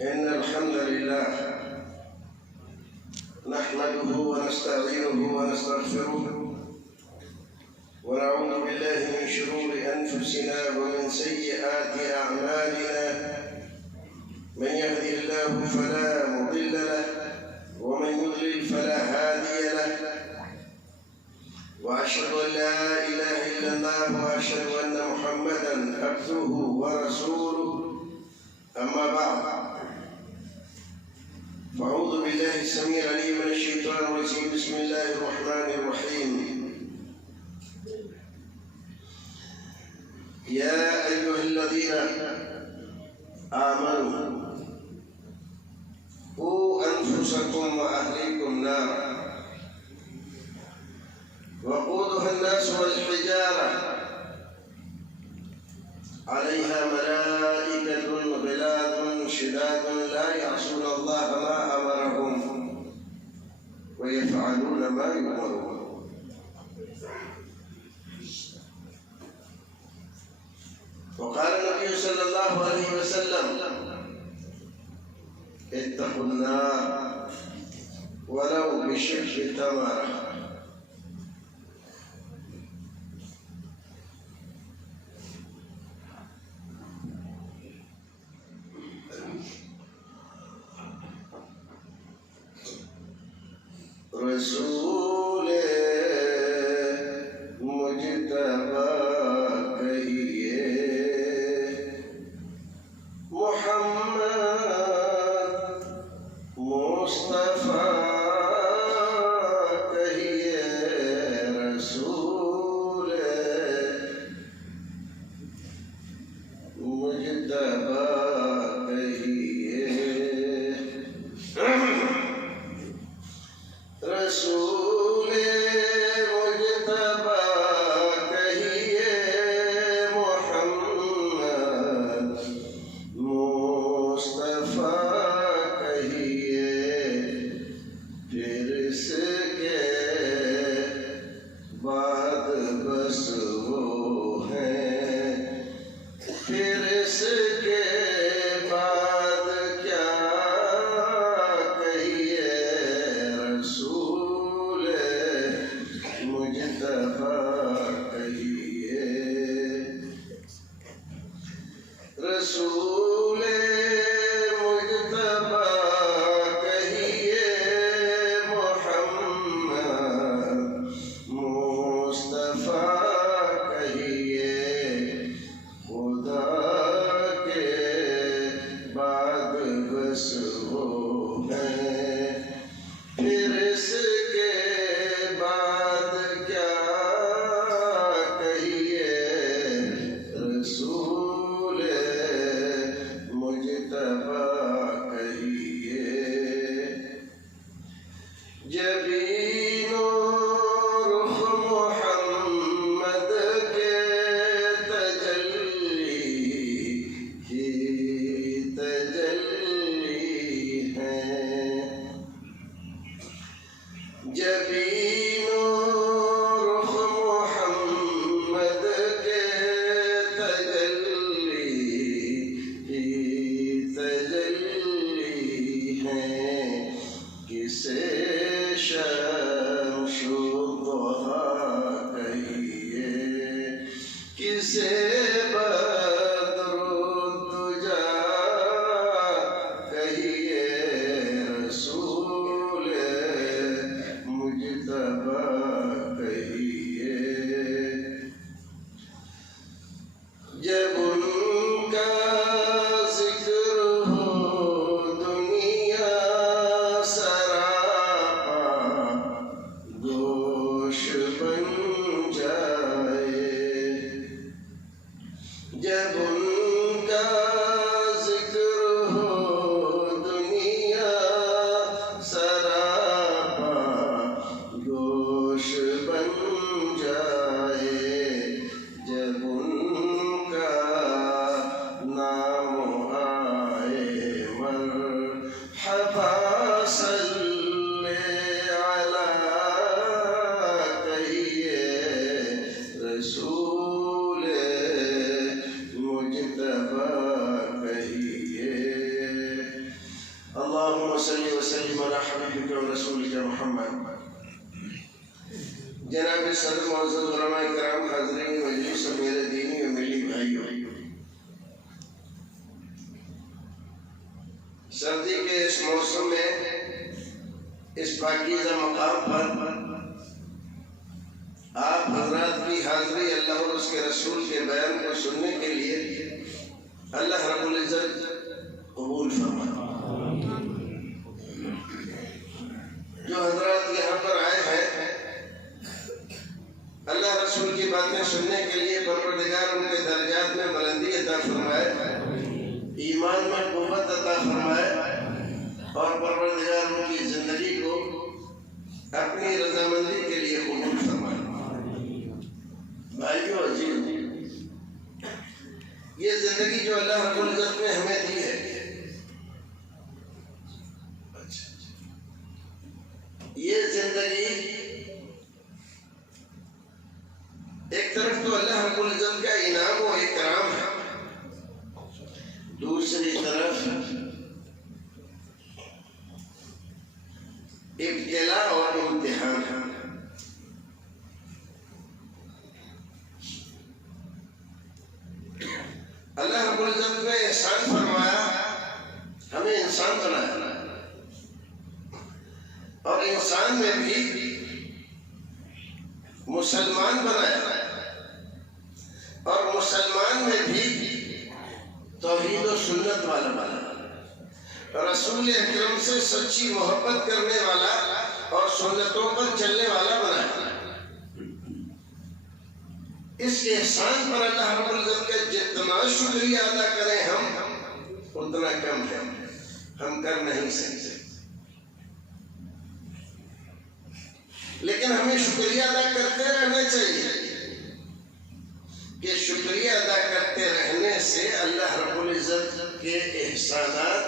إن الحمد لله نحمده ونستعينه ونستغفره ونعوذ بالله من شرور أنفسنا ومن سيئات أعمالنا. من يهده الله فلا مضل له ومن يضلل فلا هادي له، وأشهد أن لا إله إلا الله وأشهد أن محمدا عبده ورسوله. أما بعد، فأعوذ بالله السميع العليم من الشيطان الرجيم. بسم الله الرحمن الرحيم. يا أيها الذين آمنوا قوا أنفسكم وأهليكم نارا وقودها الناس والحجارة عليها ملائكة غلاظ شداد لا يعصون الله ما أمرهم ويفعلون ما يؤمرون. وقال النبي صلى الله عليه وسلم: اتقوا النار ولو بشق تمرة. رسول مجتبی کہیے، محمد مصطفیٰ کہیے، رسول مجتبی رسول مجتبی کہیے، محمد مصطفیٰ کہیے، پھر اس کے بعد بس وہ ہیں، پھر اس کے بعد کیا کہیے، رسول مجتبی کہیے، رسول مجتبی کہیے، محمد مصطفیٰ کہیے، خدا کے بعد بس وہ ہیں، پھر اس کے بعد کیا کہیے، رسول مجتبی کہیے، جبین و رخ محمد کے تجلی ہی تجلی ہیں، جبین و رخ محمد کے تجلی ہی تجلی ہیں، کسے شمس و ضحیٰ کہیے، کسے بدر الدجیٰ کہیے، رسول مجتبی کہیے، جب ان کا ذکر ہو دنیا سراپا گوش بن جائے، جب ان کا ذکر ہو دنیا سراپا گوش بن جائے، جب ان کا نام آئے مرحبا صلی علی کہیے، رسول مجتبی کہیے، جناب صدر معزز علماء کرام، حاضرین مجلس اور میرے دینی و ملی بھائیوں، سردی کے اس موسم میں اس پاکیزہ مقام پر آپ حضرات کی حاضری اللہ اور اس کے رسول کے بیان کو سننے کے لیے اللہ رب العزت قبول فرمائے۔ جو حضرات یہاں پر آئے ہیں اللہ رسول کی باتیں سننے کے لیے، پروردگار ان کے درجات میں بلندی عطا فرمائے، ایمان میں قوت عطا فرمائے، اور پروردگار ان کی زندگی کو اپنی رضامندی کے لیے قبول فرمائے۔ بھائیو عزیز، یہ زندگی جو اللہ رب العزت نے ہمیں دی ہے، یہ زندگی ایک طرف تو اللہ رب العزت کا انعام و اکرام ہے، دوسری طرف ابتلاء اور امتحان ہے۔ اللہ رب العزت نے احسان فرمایا، ہمیں انسان بنایا، اور انسان میں بھی مسلمان بنایا، اور مسلمان میں بھی توحید و سنت والا بنایا، رسول اکرم سے سچی محبت کرنے والا اور سنتوں پر چلنے والا بنایا۔ اس احسان پر اللہ رب العزت کا جتنا شکریہ ادا کریں ہم اتنا کم ہے، ہم کر نہیں سکتے، لیکن ہمیں شکریہ ادا کرتے رہنا چاہیے کہ شکریہ ادا کرتے رہنے سے اللہ رب العزت کے احسانات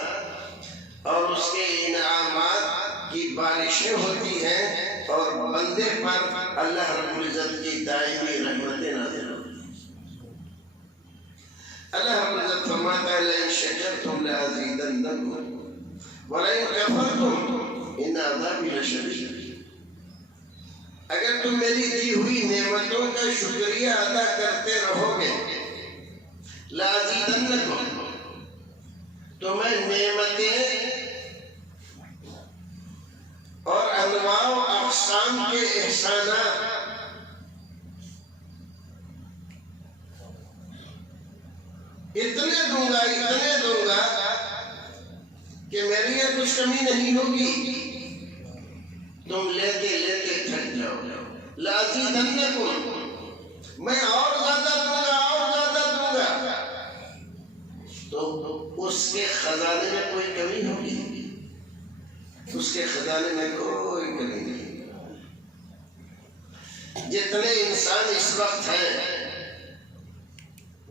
اور اس کے انعامات کی بارشیں ہوتی ہیں، اور بندے پر اللہ رب العزت کی دائمی رحمتیں نازل ہوتی ہیں۔ اللہ رب العزت فرماتا ہے لئن شکرتم لأزیدنکم ولئن کفرتم ان عذابی لشدید۔ اگر تم میری دی ہوئی نعمتوں کا شکریہ ادا کرتے رہو گے، لأزیدنکم، تو میں نعمتیں اور انواع و اقسام کے احسانات اتنے دوں گا کہ میری یہ کچھ کمی نہیں ہوگی، تم لیتے لیتے تھک جاؤ۔ لأزیدنکم، میں اور زیادہ دوں گا، تو اس کے خزانے میں کوئی کمی ہوگی؟ اس کے خزانے میں کوئی کمی نہیں۔ جتنے انسان اس وقت ہیں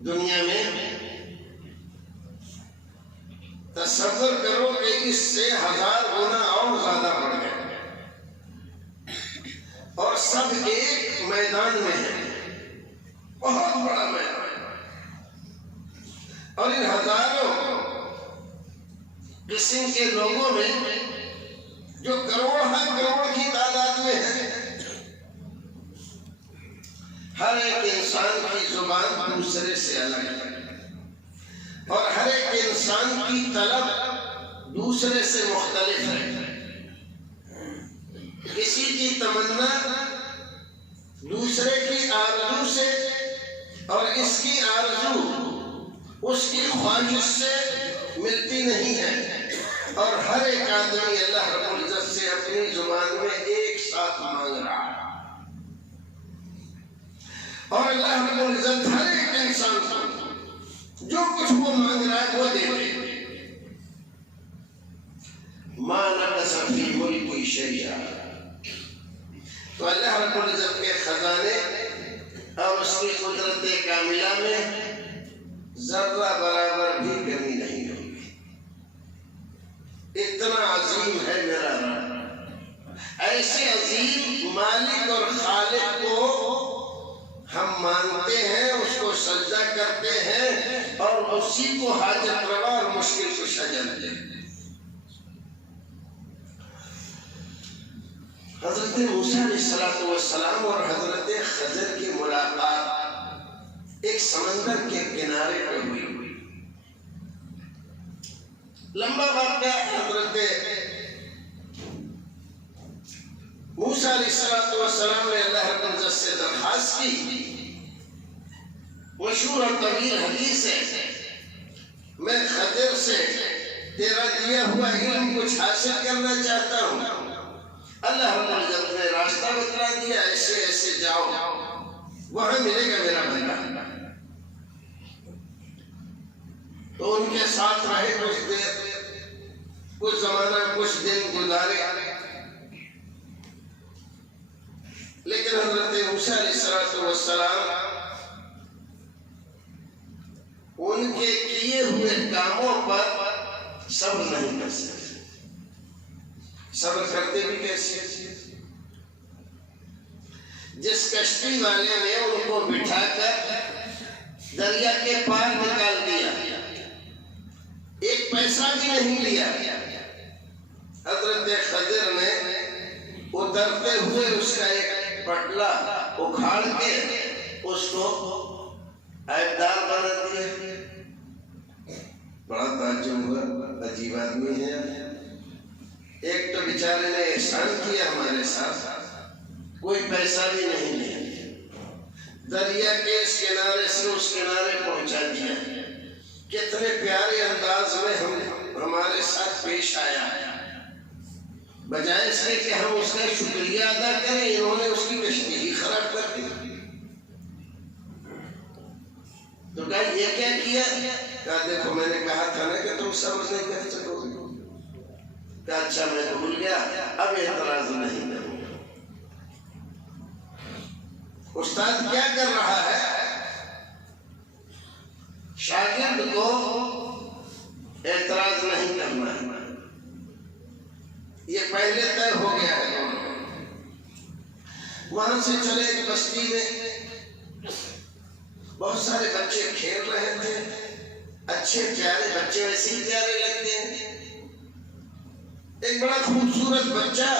دنیا میں، تصور کرو کہ اس سے 1000 گنا اور زیادہ بڑھ گئے، اور سب ایک میدان میں ہیں، بہت بڑا میدان، اور ان ہزاروں قسم کے لوگوں میں جو کروڑ کی تعداد میں ہے، ہر ایک انسان کی زبان دوسرے سے الگ ہے، اور ہر ایک انسان کی طلب دوسرے سے مختلف ہے۔ کسی کی تمنا دوسرے کی آرزو سے، اور اس کی آرزو اس کی خواہش سے ملتی نہیں ہے، اور ہر ایک آدمی اللہ رب العزت سے اپنی زبان میں ایک ساتھ مانگ رہا ہے، اور اللہ رب العزت ہر ایک انسان کو جو کچھ وہ مانگ رہا ہے وہ دے دے۔ ما نقص فی ملک شیئا، تو اللہ رب العزت کے خزانے اور اس کی قدرت کاملہ میں ذرہ برابر بھی کمی نہیں ہوگی۔ اتنا عظیم ہے میرا رب، ایسے عظیم مالک اور خالق کو ہم مانتے ہیں، اس کو سجدہ کرتے ہیں، اور اسی کو حاجت روا اور مشکل کشا جانتے ہیں۔ حضرت موسیٰ علیہ السلام اور حضرت خضر کی ملاقات ایک سمندر کے کنارے پر ہوئی. لمبا واقعہ. حضرت موسیٰ علیہ السلام نے اللہ رب العزت سے درخواست کی. مشہور اور طویل حدیث ہے، میں خضر سے تیرا دیا ہوا علم کچھ حاصل کرنا چاہتا ہوں. اللہ رب العزت نے راستہ بتلا دیا، ایسے ایسے جاؤ، وہاں ملے گا میرا بندہ. تو ان کے ساتھ رہے کچھ دیر، کچھ زمانہ، کچھ دن گزارے. لیکن حضرت موسیٰ علیہ السلام ان کے کیے ہوئے کاموں پر صبر نہیں کر سکتے. صبر کرتے بھی کیسے؟ جس کشتی والے نے ان کو بٹھا کر دریا کے پار نکال دیا، ایک پیسہ بھی نہیں لیا، حضرت خضر نے اترتے ہوئے اس کا ایک پٹلا اکھاڑ کے اس کو عیبدار بنا دیا. بڑا تعجب ہوا، عجیب آدمی ہے. ایک تو بیچارے نے احسان کیا ہمارے ساتھ، کوئی پیسہ بھی نہیں لیا، دریا کے اس کنارے سے اس کنارے پہنچا دیا. کتنے پیارے انداز میں ہمارے ساتھ پیش آیا. بجائے اس کے کہ ہم اس کا شکریہ ادا کریں، انہوں نے اس کی کشتی ہی خراب کر دی. تو کہا یہ کیا کیا؟ کہا دیکھو میں نے کہا تھا نا کہ تم صبر نہیں کر سکو گے. کہا اچھا میں بھول گیا، اب اعتراض نہیں کروں گا. استاد کیا کر رہا ہے؟ شاگرد کو اعتراض نہیں کرنا ہے، یہ پہلے طے ہو گیا ہے. وہاں سے چلے ایک بستی میں، بہت سارے بچے کھیل رہے تھے. اچھے پیارے بچے ویسے ہی پیارے لگتے ہیں. ایک بڑا خوبصورت بچہ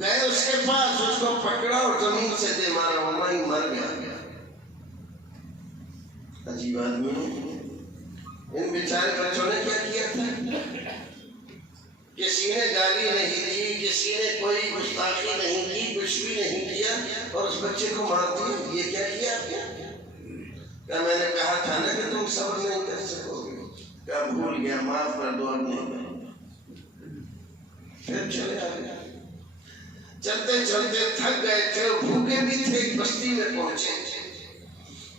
گئے اس کے پاس، اس کو پکڑا اور زمین سے دے مارا، وہیں مر گیا. عجیب آدمی. ان بیچارے بچوں نے کیا کیا تھا؟ کسی نے گالی نہیں دی، کسی نے کوئی گستاخی نہیں کی، کچھ بھی نہیں کیا، اور اس بچے کو مار دیا. یہ کیا کیا آپ نے؟ کہا میں نے کہا تھا نا کہ تم صبر نہیں کر سکو گے. کہا بھول گیا، معاف کر دو، اب نہیں کروں گا. پھر چلے آگے. چلتے چلتے تھک گئے تھے، بھوکے بھی تھے. ایک بستی میں پہنچے.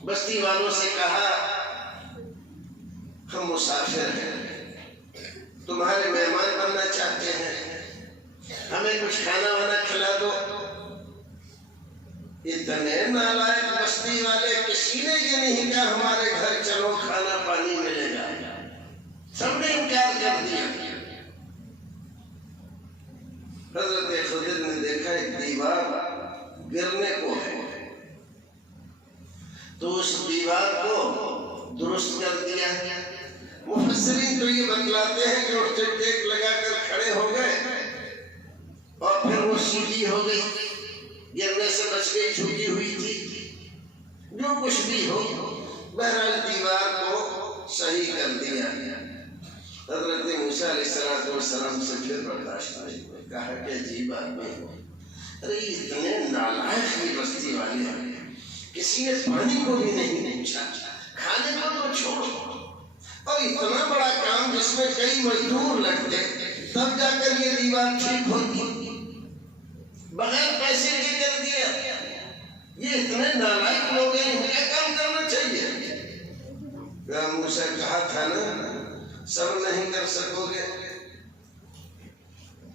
بستی والوں سے کہا ہم مسافر ہیں، تمہارے مہمان بننا چاہتے ہیں، ہمیں کچھ کھانا وانا کھلا دو. اتنے نالائق بستی والے، کسی نے یہ نہیں کہا ہمارے گھر چلو کھانا پانی ملے گا. سب نے انکار کر دیا. حضرت خضر نے دیکھا ایک دیوار گرنے کو ہے، تو اس دیوار کو درست کر دیا. مفسرین تو یہ بتلاتے ہیں کہ اس سے ٹیک لگا کر کھڑے ہو گئے اور پھر وہ سیدھی ہو گئی، گرنے سے بچ گئی، جھکی ہوئی تھی. جو کچھ بھی ہو، بہرحال دیوار کو صحیح کر دیا. حضرت موسیٰ علیہ السلام سے پھر برداشت نہیں ہوئی. کہا کہ عجیب آدمی، ارے اتنے نالائق کی بستی والے ہیں، کسی نے پانی کو بھی نہیں پوچھا، کھانے کو تو چھوڑو، اور اتنا بڑا کام جس میں کئی مزدور لگتے، تب جا کر یہ دیوار ٹھیک ہوتی، بغیر پیسے کے کر دیا. یہ اتنے نالائق لوگ ہیں، ان کا کام کرنا چاہیے. موسیٰ کہا تھا نا صبر نہیں کر سکو گے.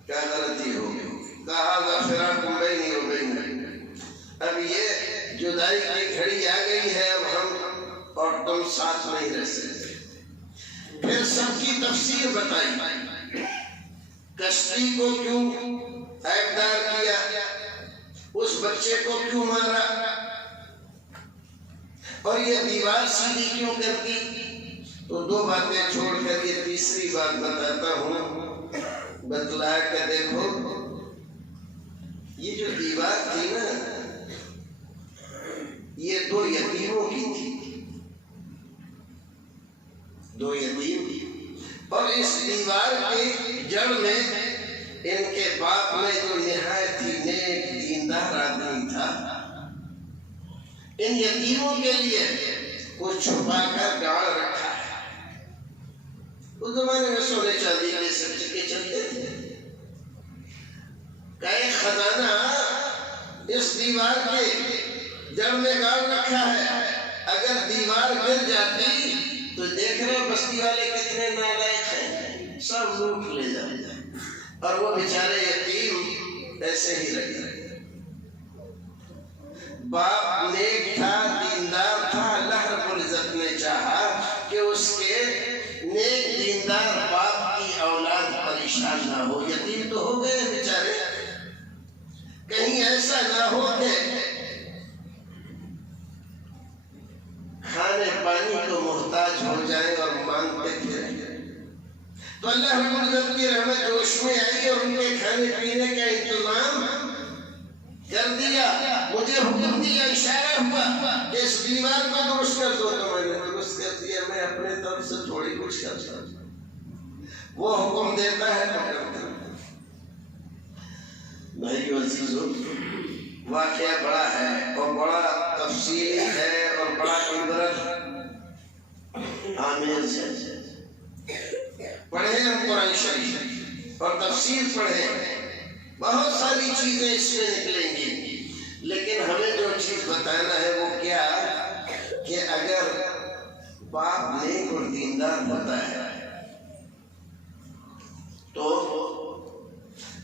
کیا غلطی ہوگی؟ کہا غفراکم بینی و بینک، اب یہ جدائی کی گھڑی آ گئی ہے، اب ہم اور تم ساتھ نہیں رہ سکتے. پھر سب کی تفسیر بتائی. کشتی کو کیوں عیبدار کیا، اس بچے کو کیوں مارا، اور یہ دیوار سیدھی کیوں کر دی. تو دو باتیں چھوڑ کر یہ تیسری بات بتاتا ہوں. بتلا کے دیکھو، یہ جو دیوار تھی نا یہ دو یتیموں کی تھی، دو یتیم تھی، اور اس دیوار کی جڑ میں ان کے باپ میں جو نہایت ہی نیک دیندار آدمی تھا، ان یتیموں کے لیے کچھ چھپا کر گاڑ رکھا ہے۔ اس زمانے میں سونے چاندی کے سب چکے چلتے تھے، کا ایک خزانہ اس دیوار کے جڑ میں گاڑ رکھا ہے، اگر دیوار گر جاتی تو دیکھ رہے بستی والے کتنے نالائق ہیں، سب لوٹ لے جائے، اور وہ بیچارے یتیم ایسے ہی رہ گئے۔ باپ نیک تھا، دیندار تھا، اللہ رب العزت نے چاہا کہ اس کے نیک دیندار باپ کی اولاد پریشان نہ ہو۔ یتیم تو ہو گئے بیچارے، کہیں ایسا نہ ہو کہ کھانے پانی کو محتاج ہو جائے اور مانگتے پھریں۔ تو اللہ رب العزت کی رحمت جوش میں آئی اور ان کے کھانے پینے کا انتظام کر دیا۔ مجھے حکم دیا، اشارہ ہوا کہ اس دیوار کو درست کر دو، تو میں نے درست کر دیا۔ میں اپنے طرف سے تھوڑی کچھ کرتا ہوں، وہ حکم دیتا ہے تو کرتا ہوں۔ بھائی عزیزو، واقعہ بڑا ہے اور بڑا تفصیلی ہے اور بڑا عبرت آمیز ہے۔ پڑھیں ہم قرآن شریف اور تفسیر پڑھیں، بہت ساری چیزیں اس میں نکلیں گی، لیکن ہمیں جو چیز بتانا ہے وہ کیا کہ اگر باپ نیک اور دیندار ہوتا ہے تو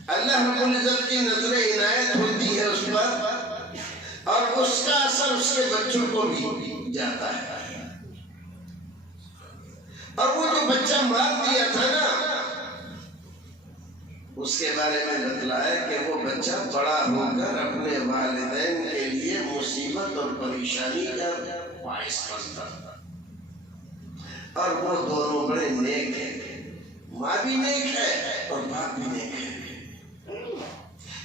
اللہ رب العزت کی نظر عنایت ہوتی ہے اس پر، اور اس کا اثر اس کے بچوں کو بھی جاتا ہے۔ اور وہ جو بچہ مار دیا تھا نا، اس کے بارے میں بتلایا کہ وہ بچہ بڑا ہو کر اپنے والدین کے لیے مصیبت اور پریشانی کا باعث بنتا تھا، اور وہ دونوں بڑے نیک ہیں، ماں بھی نیک ہے اور باپ بھی نیک ہے،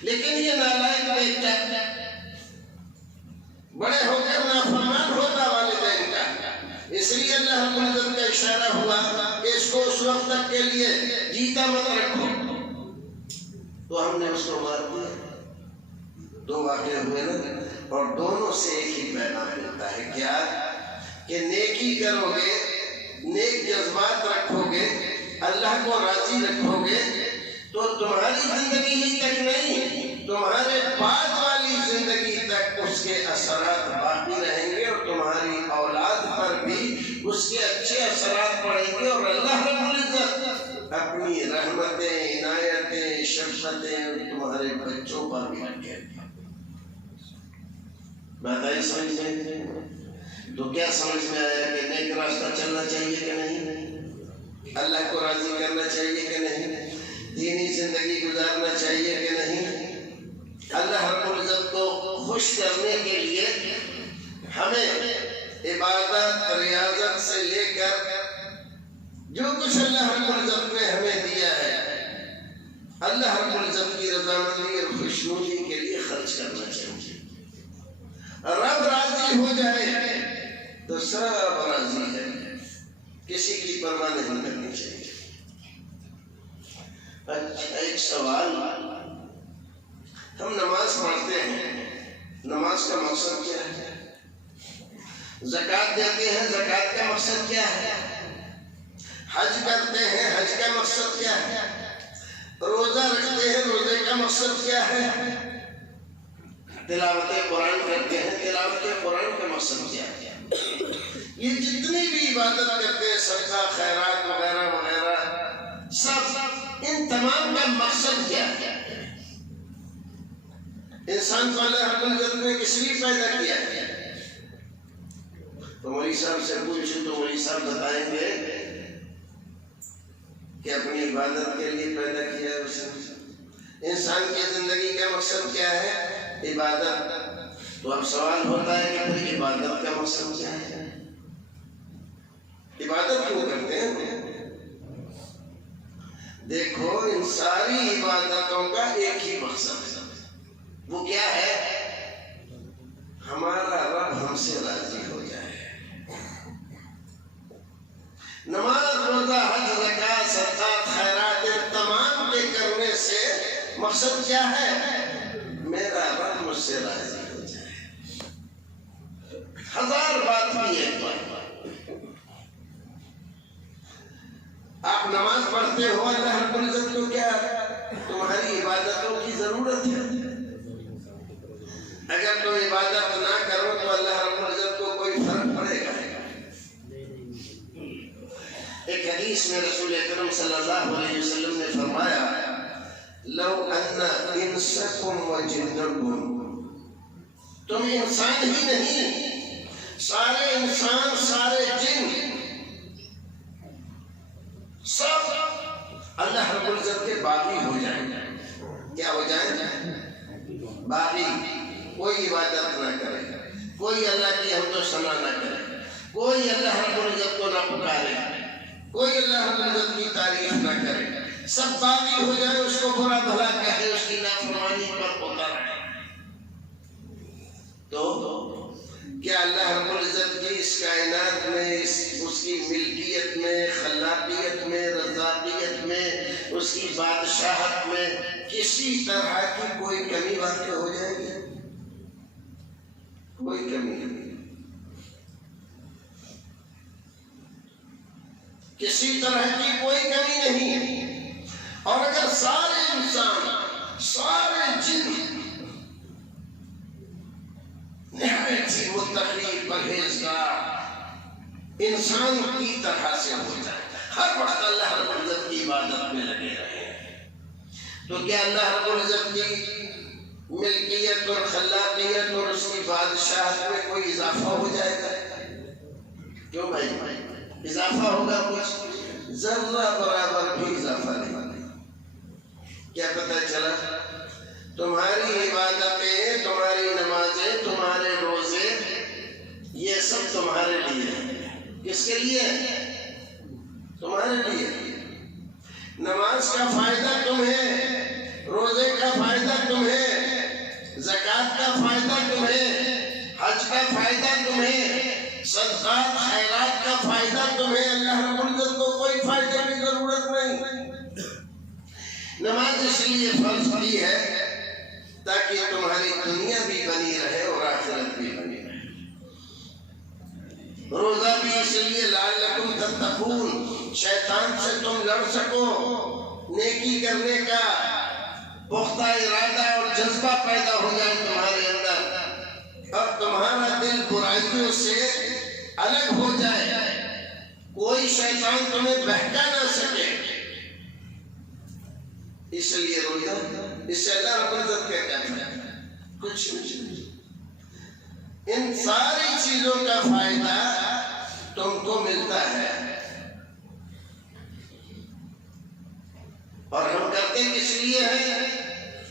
لیکن یہ نالائق بیٹا بڑے ہو کر نافرمان ہوتا والدین کا۔ اس لیے اللہ رب العزت کا اشارہ ہوا کہ اس کو اس وقت تک کے لیے جیتا مت رکھو، تو ہم نے اس کو مار دیا۔ دو واقعے ہوئے نا، اور دونوں سے ایک ہی پیغام ملتا ہے، کیا کہ نیکی کرو گے، نیک جذبات رکھو گے، اللہ کو راضی رکھو گے، تو تمہاری زندگی ہی تک نہیں، تمہارے بعد والی زندگی تک اس کے اثرات باقی رہیں گے، اور تمہاری اولاد پر بھی اس کے اچھے اثرات پڑیں گے، اور اللہ رب العزت اپنی رحمتیں، عنایتیں، شفقتیں تمہارے بچوں پر بھی رکھے۔ بات آئی سمجھ میں؟ تو کیا سمجھ میں آیا کہ نیک راستہ چلنا چاہیے کہ نہیں، اللہ کو راضی کرنا چاہیے کہ نہیں، دینی زندگی گزارنا چاہیے کہ نہیں؟ اللہ رب العزت کو خوش کرنے کے لیے ہمیں عبادت، ریاضت سے لے کر جو کچھ اللہ رب العزت نے ہمیں دیا ہے، اللہ رب العزت کی رضامندی اور خوشنودی کے لیے خرچ کرنا چاہیے۔ رب راضی ہو جائے تو سب راضی ہے، کسی کی پرواہ نہیں کرنی چاہیے۔ اچھا، ایک سوال، ہم نماز پڑھتے ہیں، نماز کا مقصد کیا ہے؟ زکوٰۃ دیتے ہیں، زکوٰۃ کا مقصد کیا ہے؟ حج کرتے ہیں، حج کا مقصد کیا ہے؟ روزہ رکھتے ہیں، روزے کا مقصد کیا ہے؟ تلاوت قرآن کرتے ہیں، تلاوت قرآن کا مقصد کیا ہے؟ یہ جتنی بھی عبادت کرتے ہیں، صدقہ، خیرات وغیرہ وغیرہ، سب ان تمام کا مقصد کیا ہے؟ انسان کو اللہ رب العزت نے کس لیے پیدا کیا ہے؟ تو مولوی صاحب سے پوچھیں تو مولوی صاحب بتائیں گے کہ اپنی عبادت کے لیے پیدا کیا ہے اسے۔ انسان کی زندگی کا مقصد کیا ہے؟ عبادت۔ تو اب سوال ہوتا ہے کہ پھر عبادت کا مقصد کیا ہے؟ عبادت کیوں کرتے ہیں؟ دیکھو، ان ساری عبادتوں کا ایک ہی مقصد ہے، وہ کیا ہے؟ ہمارا رب ہم سے راضی ہو جائے۔ نماز، روزہ، حج، زکات، صدقات، خیرات تمام کے کرنے سے مقصد کیا ہے؟ میرا رب مجھ سے راضی ہو جائے۔ ہزار بات بھی ہے۔ آپ نماز پڑھتے ہو، اللہ رب العزت کو کیا تمہاری عبادتوں کی ضرورت ہے؟ اگر تم عبادت نہ کرو تو اللہ رب العزت کو کوئی فرق پڑے گا؟ ایک حدیث میں رسول اکرم صلی اللہ علیہ وسلم نے فرمایا، لو ان انسکم و جنکم، تم انسان ہی نہیں، سارے انسان، سارے جن، سب اللہ رب العزت کے باغی ہو جائیں۔ کیا ہو جائیں؟ باغی۔ کوئی عبادت نہ کرے، کوئی اللہ کی حمد و ثنا نہ کرے، کوئی اللہ رب العزت کو نہ پکارے، کوئی اللہ رب العزت کی تعریف نہ کرے، سب باغی ہو جائے، اس کو برا بھلا کہے، اس کی نافرمانی پر اتر آئے، تو کیا اللہ رب العزت کی اس کائنات میں، اس کی ملکیت میں، خلاقیت میں، رزاقیت میں، اس کی بادشاہت میں کسی طرح کی کوئی کمی واقع ہو جائے گی؟ کوئی کمی نہیں، کسی طرح کی کوئی کمی نہیں۔ اور اگر سارے انسان، سارے جن نہایت ہی متقی، پرہیزگار انسان کی طرح سے ہو جائے، ہر وقت اللہ رب العزت کی عبادت میں لگے رہے، تو کیا اللہ رب العزت کی ملکیت اور خلاقیت اور اس کی بادشاہت میں کوئی اضافہ ہو جائے گا؟ کیوں بھائی؟ اضافہ ہوگا کچھ؟ ذرہ برابر بھی اضافہ نہیں۔ کیا پتہ چلا؟ تمہاری عبادتیں، تمہاری نمازیں، تمہارے روزے، یہ سب تمہارے لیے۔ کس کے لیے؟ تمہارے لیے۔ نماز کا فائدہ تمہیں، روزے کا فائدہ تمہیں، زکات کا فائدہ تمہیں، حج کا فائدہ تمہیں، صدقات خیرات کا فائدہ تمہیں، اللہ رب العزت کو کوئی فائدے کی ضرورت نہیں۔ نماز اس لیے فرض کی ہے تاکہ تمہاری دنیا بھی بنی رہے اور آخرت بھی بنی رہے۔ روزہ بھی اس لیے لعلکم تتقون، شیطان سے تم لڑ سکو، نیکی کرنے کا پختہ ارادہ اور جذبہ پیدا ہو جائے تمہارے اندر، اور تمہارا دل برائیوں سے الگ ہو جائے، کوئی شیطان تمہیں بہکا نہ سکے۔ اس لیے روزہ، اس سے اللہ رب العزت کیا کہتا ہے؟ کچھ نہیں۔ ان ساری چیزوں کا فائدہ تم کو ملتا ہے، اور ہم کرتے کس لیے ہیں؟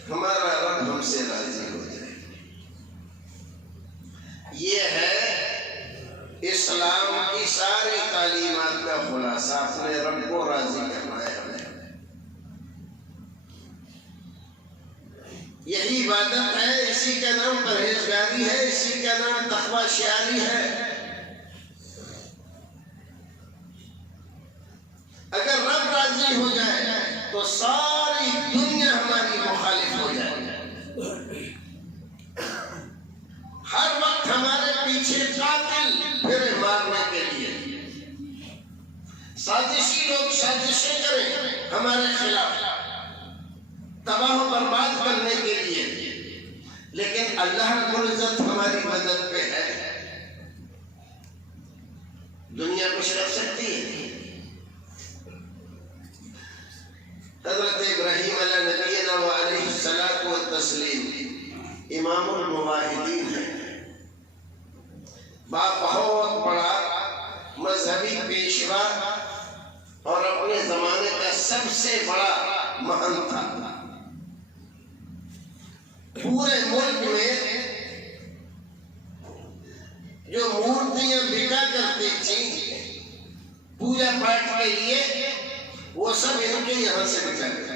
ہمارا رب ہم سے راضی ہو جائے۔ یہ ہے اسلام کی ساری تعلیمات کا خلاصہ، اپنے رب کو راضی کرنا ہے ہمیں۔ یہی عبادت ہے، اسی کا نام پرہیزگاری ہے، اسی کا نام تقوی شیاری ہے۔ اگر رب راضی ہو جائے تو ساری دنیا ہماری مخالف ہو جائے، ہر وقت ہمارے پیچھے قاتل پھرے مارنے کے لیے، سازشی لوگ سازشیں کریں ہمارے خلاف، تباہ و برباد کرنے کے لیے، لیکن اللہ رب العزت ہماری مدد پہ ہے۔ دنیا کچھ رکھ سکتی ہے؟ حضرت ابراہیم علیہ نبینا وعلیہ الصلاۃ والتسلیم امام الموحدین ہیں، بہت بڑا مذہبی پیشوا اور اپنے زمانے کا سب سے بڑا مہن تھا۔ پورے ملک میں جو مورتیاں بکا کرتی تھیں پوجا پاٹ کے لیے، وہ سب ان کے یہاں سے بچا گیا۔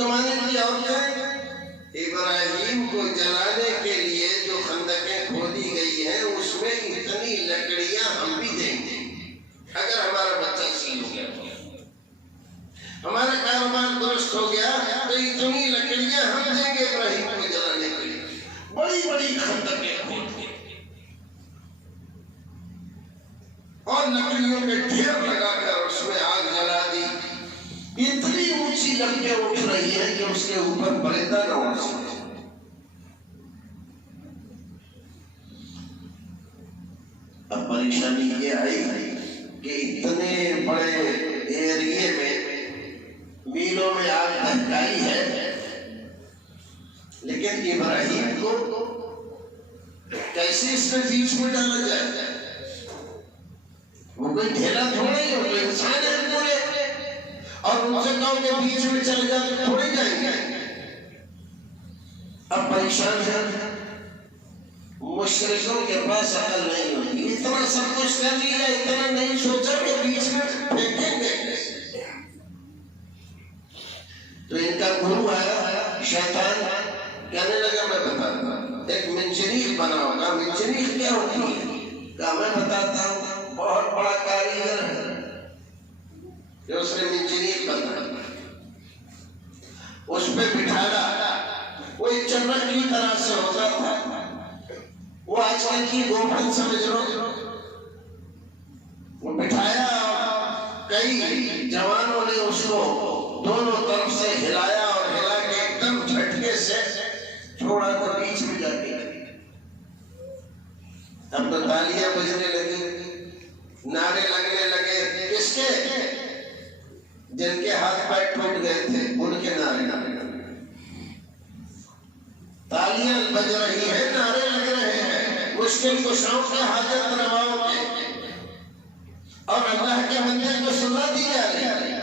زمانے کی عورتیں ابراہیم کو جلانے کے لیے جو خندقیں کھودی گئی ہیں اس میں اتنی لکڑیاں ہم بھی دیں گے اگر ہمارا بچہ صحیح ہو گیا تو، ہمارا کاروبار درست ہو گیا تو اتنی لکڑیاں ہم دیں گے ابراہیم کو جلانے کے لیے۔ بڑی بڑی خندقیں کھود کے اور لکڑیوں کے ڈھیر لگا کر اس میں آگ جلا دی۔ اتنی اونچی لکڑیاں اٹھ رہی ہیں کہ اس کے اوپر پرندہ نہ اڑ سکے۔ اب پریشانی یہ آئی کہ اتنے بڑے ایریے میں میلوں میں آگ دہکائی ہے، لیکن ابراہیم کو کیسے اس میں بیچ میں ڈالا جائے؟ وہ کوئی ڈھیلا تھوڑا ہی ہو، کوئی انسان ہے پورے، اور ان سے کہو کہ بیچ میں چل جائے تو تھوڑے جائیں گے۔ اب پریشان ہے، مشرکوں کے پاس عقل نہیں ہوتی، اتنا سب کچھ کر لیا، اتنا نہیں سوچا کہ بیچ میں پھینکیں گے۔ تو ان کا گرو آیا شیطان، کہنے لگا میں بتاتا ہوں، ایک منجنیق بنا ہوگا۔ منجنیق کیا ہوتی ہے؟ کہا میں بتاتا ہوں، بہت بڑا کاریگر ہے کہ اس نے منجنیق بنا، اس پہ بٹھایا، وہ ایک چمڑ کی طرح سے ہوتا تھا، وہ آج کل کی گوبھن سمجھ لو، وہ بٹھایا، کئی جوانوں نے اس کو دونوں طرف سے ہلایا اور ہلا کے ایک دم جھٹکے سے چھوڑا تو بیچ میں جا کے لگی۔ اب تو تالیاں بجنے لگی، نعرے لگنے لگے، کس کے؟ جن کے ہاتھ پیر ٹوٹ گئے تھے ان کے نعرے لگنے لگے۔ تالیاں بج رہی ہیں، نعرے لگ رہے ہیں، مشکل کشاؤں کے حاجت رواؤں کے، اور اللہ کے بندے کو سنا دی جا رہی ہے۔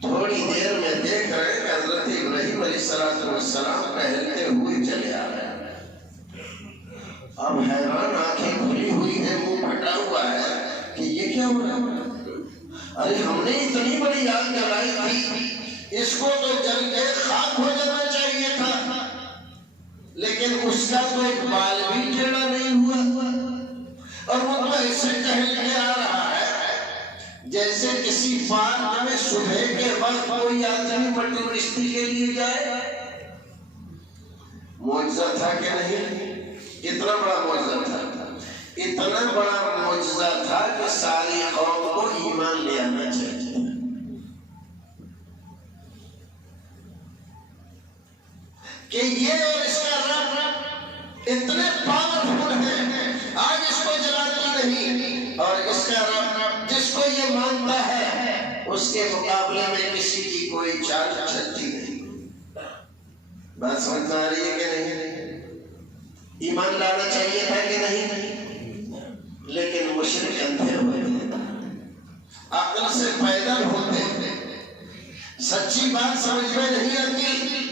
تھوڑی دیر میں دیکھ رہے کہ حضرت ابراہیم علیہ السلام ٹہلتے ہوئے چلے آ رہے ہیں۔ اب حیران، آنکھیں کھلی ہوئی ہیں، منہ پھٹا ہوا ہے کہ یہ کیا ہو رہا ہے؟ ارے ہم نے اتنی بڑی آگ جلائی تھی، اس کو تو جل کے خاک ہو جانا چاہیے تھا، لیکن اس کا تو ایک بال بھی ٹیڑھا نہیں ہوا، اور وہ تو ایسے ٹہل کے آ رہا ہے جیسے کسی پارک میں صبح کے وقت کوئی آدمی مٹی رشتی کے لیے جائے۔ معجزہ تھا کہ نہیں؟ کتنا بڑا معجزہ تھا؟ اتنا بڑا معجزہ تھا کہ ساری قوم کو ایمان لے آنا چاہیے۔ کہ یہ اور اس کا رب اتنے پاورفل ہیں، آج اس کو جلاتی نہیں، اور اس کا رب جس کو یہ مانتا ہے اس کے مقابلے میں کسی کی کوئی چال چلتی نہیں۔ بات سمجھ آ رہی ہے کہ نہیں؟ ایمان لانا چاہیے تھا کہ نہیں؟ لیکن مشرک اندھے ہوئے تھے، عقل سے پیدل ہوتے تھے، سچی بات سمجھ میں نہیں آتی۔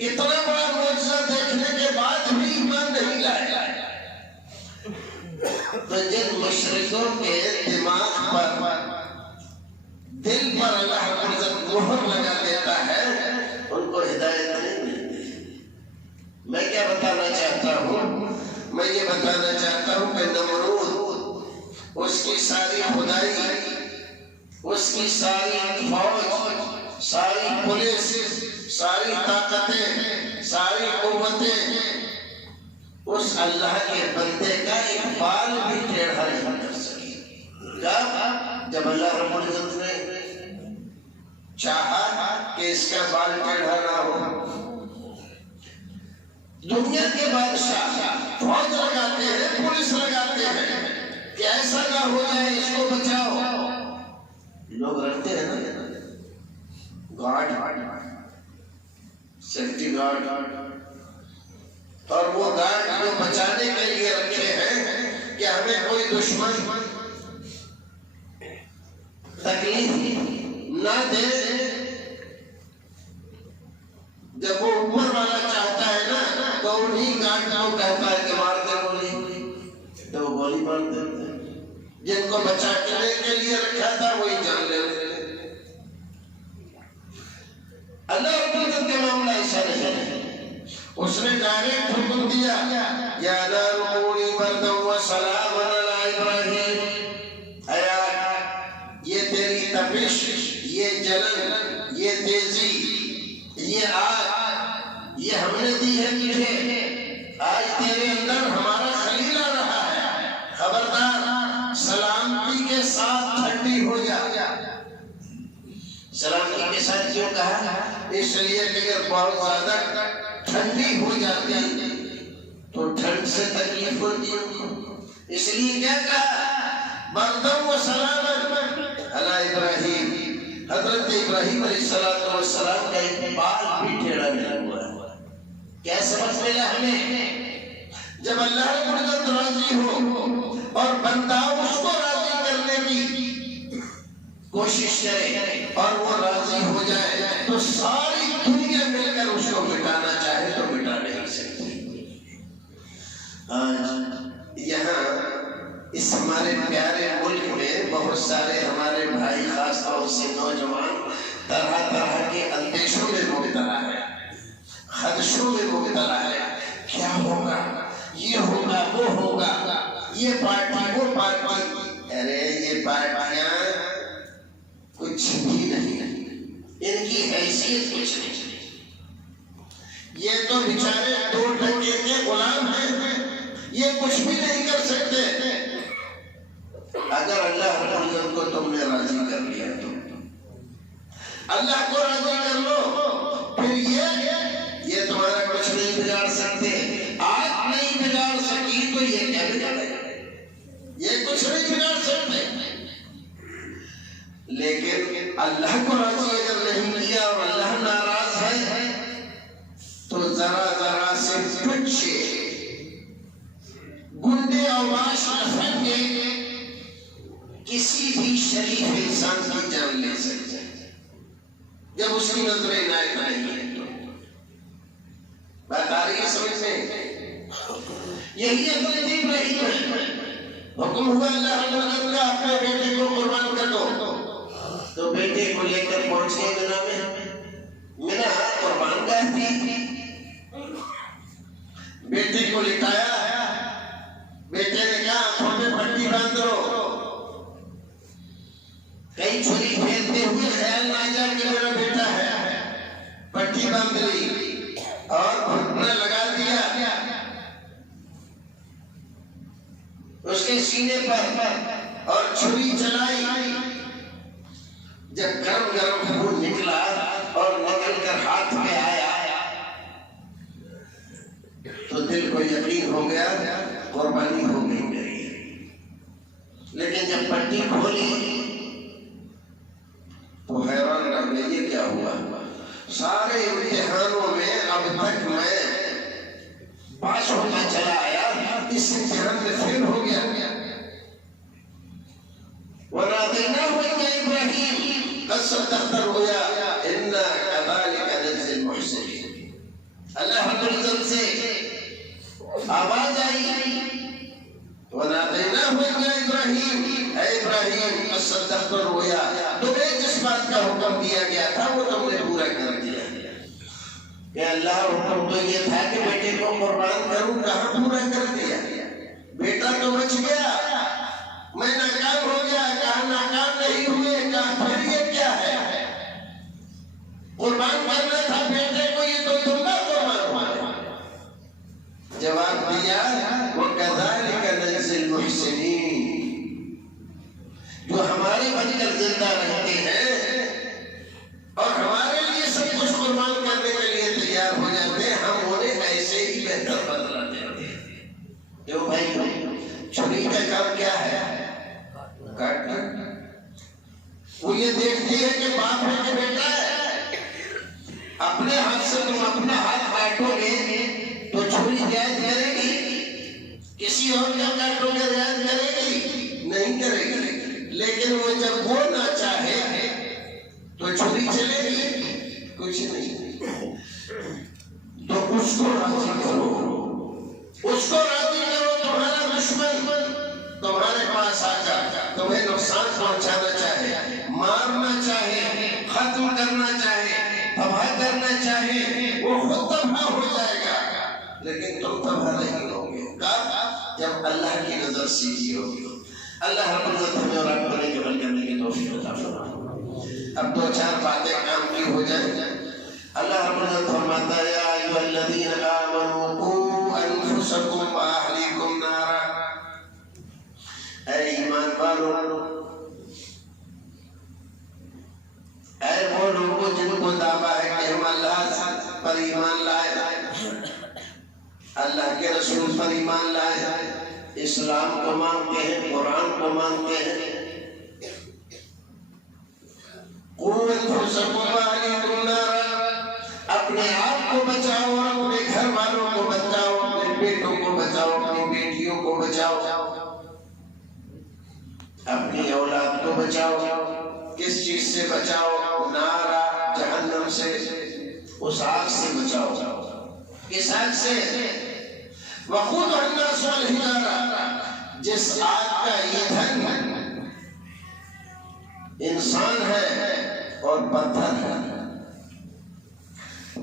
اتنا بڑا معجزہ دیکھنے کے بعد بھی ایمان نہیں لائے۔ تو جن مشرکوں کے دماغ پر، دل پر اللہ رب العزت مہر لگا دیتا ہے، ان کو ہدایت نہیں ملتی۔ میں کیا بتانا چاہتا ہوں؟ میں یہ بتانا چاہتا ہوں کہ نمرود، اس کی ساری خدائی، اس کی ساری فوج، ساری پولیس، ساری طاقتیں، ساری قوتیں، اس اللہ کے بندے کا ایک بال بھی ٹیڑھا نہیں کر سکی۔ کب؟ جب اللہ رب العزت نے چاہا کہ اس کا بال ٹیڑھا نہ ہو۔ دنیا کے بادشاہ فوج لگاتے ہیں، پولیس لگاتے ہیں کہ ایسا نہ ہو جائے، اس کو بچاؤ۔ لوگ رکھتے ہیں نا گارڈ، سیفٹی گارڈ، اور وہ گارڈ جو بچانے کے لیے رکھے ہیں کہ ہمیں کوئی دشمن تکلیف نہ دے۔ جب وہ اوپر والا چاہتا ہے نا تو انہیں گارڈ کو کہتا ہے کہ مار دے گولی، تو وہ گولی مار دیتے ہیں۔ جن کو بچانے کے لیے رکھا تھا وہی جان لے لیتے۔ اللہ رب العزت کا معاملہ ایسا نہیں ہے، اس نے ڈائریکٹ حکم دیا یا نار کونی بردا وسلاما علی ابراہیم، اے آگ یہ تیری تپش، یہ جلن، یہ تیزی، یہ آگ یہ ہم نے دی ہے تجھے، آج تیرے اندر ہمارا خلیل آ رہا ہے، خبردار سلامتی کے ساتھ ٹھنڈی ہو جا۔ سلامتی کے ساتھ کیوں کہا؟ اس لیے کہ اگر بہت زیادہ ٹھنڈی ہو جاتی تو ٹھنڈ سے تکلیف ہوتی ہے، اس لیے کیا کہا؟ بردم و سلام علی ابراہیم۔ حضرت ابراہیم علیہ السلام کا ایک بال بھی ٹیڑھا ملا ہوا ہے۔ کیا سبق ملا ہمیں؟ جب اللہ رب العزت راضی ہو اور بندہ اس کو راضی کرنے کی کوشش کرے اور وہ راضی ہو جائے تو ساری دنیا مل کر اس کو مٹانا چاہے تو مٹا نہیں سکتی۔ آج یہاں اس ہمارے پیارے ملک میں بہت سارے ہمارے بھائی، خاص طور سے نوجوان، طرح طرح کے اندیشوں میں مبتلا ہے، خدشوں میں مبتلا ہے۔ کیا ہوگا؟ یہ ہوگا، وہ ہوگا، یہ پارٹی، وہ پارٹی۔ ارے یہ پارٹیاں کچھ بھی نہیں، ان کی حیثیت کچھ نہیں، یہ تو بیچارے دو ٹکے کے غلام ہیں، یہ کچھ بھی نہیں کر سکتے۔ اگر اللہ رب العزت کو تم نے راضی کر لیا تو اللہ کو راضی کر لو، پھر یہ تمہارا کچھ نہیں بگاڑ سکتے۔ آج نہیں بگاڑ سکی تو یہ کیا بگاڑے؟ یہ کچھ نہیں بگاڑ سکتے۔ لیکن اللہ کو راضی اگر نہیں کیا اور اللہ ناراض ہے تو ذرا ذرا سے کچھ گنڈے اوباش نفرت کے کسی بھی شریف انسان کی جان لے سکتے ہیں جب اس کی نظر عنایت نہیں ہے تو۔ بات آ رہی ہے سمجھ میں؟ یہی حضرت ابراہیم ہے، حکم ہوا اللہ رب العزت کا اپنے بیٹے کو قربان کر دو، تو بیٹے کو لے کر پہنچ گئے منا میں۔ منا قربان گاہ تھی، بیٹے کو لٹایا، بیٹے نے کہا آنکھوں میں پٹی باندھ دو، کئی چھری پھیرتے ہوئے خیال نہ آ جائے کہ میرا بیٹا ہے، پٹی باندھ لی اور گھٹنا لگا دیا اس کے سینے پر اور چھری چلائی۔ جب گرم گرم خون نکلا اور نکل کر ہاتھ پہ آیا تو دل کو یقین ہو گیا قربانی ہو گئی۔ لیکن جب پٹی کھولی تو حیران رہ گئے، یہ کیا ہوا؟ سارے امتحانوں میں اب تک میں پاس ہوتا چلا آیا، اس امتحان میں فیل ہو گیا۔ وَنَادَيْنَاهُ يَا إِبْرَاهِيمُ قَدْ صَدَّقْتَ الرُّؤْيَا إِنَّا كَذَلِكَ نَجْزِي الْمُحْسِنِينَ۔ اللہ رب العزت سے آواز آئی، وَنَادَيْنَاهُ يَا إِبْرَاهِيمُ، اے ابراہیم قَدْ صَدَّقْتَ الرُّؤْيَا، تمہیں جس بات کا حکم دیا گیا تھا وہ تم نے پورا کر دیا۔ کہ اللہ حکم تو یہ تھا کہ بیٹے کو قربان کروں، کہاں پورا کر دیا؟ بیٹا تو بچ گیا، میں ناکام ہو گیا، کہاں ناکام نہیں ہوئے، کہاں پھر یہ کیا ہے؟ قربان کرنا تھا بیٹے کو، یہ تو تم نہ قربان ہوا۔ جواب دیا وَكَذَلِكَ نَجْزِي الْمُحْسِنِينَ، جو ہمارے بن کر زندہ رہتے ہیں اور ہمارے لیے سب کچھ قربان کرنے کے لیے تیار ہو جاتے ہیں، ہم انہیں ایسے ہی بہتر بدلا دیتے ہیں۔ کیوں بھائی؟ چھری کا کام کیا ہے؟ کاٹنا۔ وہ یہ دیکھتی ہے کہ باپ ہے کہ بیٹا ہے، اپنے ہاتھ سے تم اپنا ہاتھ کاٹو گے تو چھری جائز کرے گی؟ کسی اور کا کاٹو گے جائز کرے گی؟ نہیں کرے گی۔ لیکن وہ جب وہ نہ چاہے تو چھری چلے گی؟ کچھ نہیں۔ تو اس کو راضی کرو، اس کو راضی کرو۔ تمہارا دشمن تمہارے پاس آ کر تمہیں نقصان پہنچانا چاہے، مارنا چاہے، ختم کرنا چاہے، تباہ کرنا وہ خود تباہ ہو جائے گا، لیکن تم تباہ نہیں ہوگے جب اللہ کی نظر سیدھی ہوگی۔ اللہ رب العزت ہمیں اور آپ کو نیک عمل کرنے کی توفیق عطا فرمائے۔ اب دو چار باتیں کام کی ہو جائیں۔ اللہ رب العزت فرماتا ہے یا ایھا الذین آمنوا قوا انفسکم واہلیکم نارا، اے ایمان والو، اے وہ لوگوں جن کو دعویٰ ہے کہ ہم اللہ پر ایمان لائے، اللہ کے رسول پر ایمان لائے، اسلام کو مانتے ہیں، قرآن کو مانتے ہیں، قوا انفسکم واہلیکم نارا، اپنے آپ کو بچاؤ، اپنے گھر والوں کو بچاؤ، اپنے بیٹوں کو بچاؤ، اپنی بیٹیوں کو بچاؤ، اپنی اولاد کو بچاؤ۔ کس چیز سے بچاؤ؟ نارا، جہنم سے، اس آگ سے بچاؤ۔ کس آگ سے؟ وقودها الناس والحجارہ، جس آگ کا ایندھن انسان ہے اور پتھر ہے،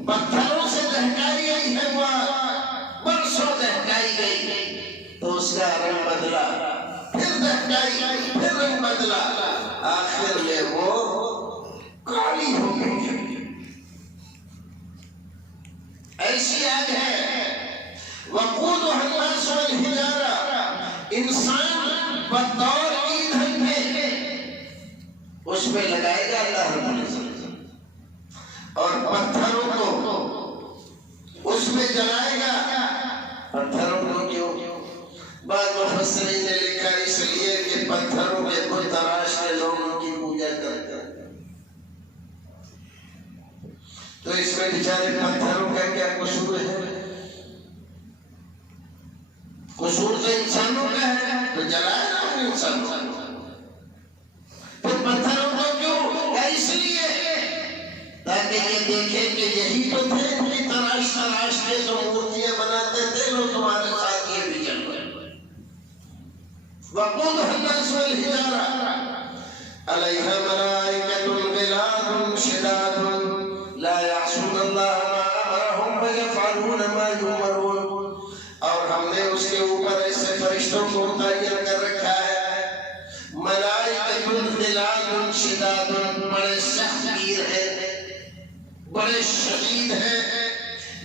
پتھروں سے دہکائی گئی ہے، وہ برسوں دہکائی گئی تو اس کا رنگ بدلا، پھر دہکائی گئی، پھر رنگ بدلا، آخر میں وہ کالی ہو گئی۔ ایسی آگ ہے وقودها الناس والحجارہ، انسان بطور ایندھن ہے اس پہ لگائے گا اللہ رب العزت، اور پتھروں کو اس میں جلائے گا۔ پتھروں کو کیوں؟ بعض مفسرین نے لکھا اس لیے کہ پتھروں کے بت تراش کے لوگ ان کی پوجا کرتے ہیں، تو اس میں بیچارے پتھروں کا کیا قصور ہے؟ قصور تو انسانوں کا ہے، تو جلائے نا ان انسانوں کو۔ پھر پتھروں کو کیوں؟ اس لیے تاکہ یہ دیکھیں کہ یہی تو تھے ان کی تراش تراش کے جو مورتیاں بناتے تھے، لوگ تمہارے ساتھ یہ بھی چل رہے۔ وقودها الناس والحجارہ علیہا ملائکۃ غلاظ شداد لا یعصون اللہ ما امرہم ویفعلون ما یؤمرون، اور ہم نے اس کے اوپر ایسے فرشتوں کو متعین کر رکھا ہے، ملائکۃ غلاظ شداد، بڑے سخت گیر ہیں، بڑے شدید ہیں،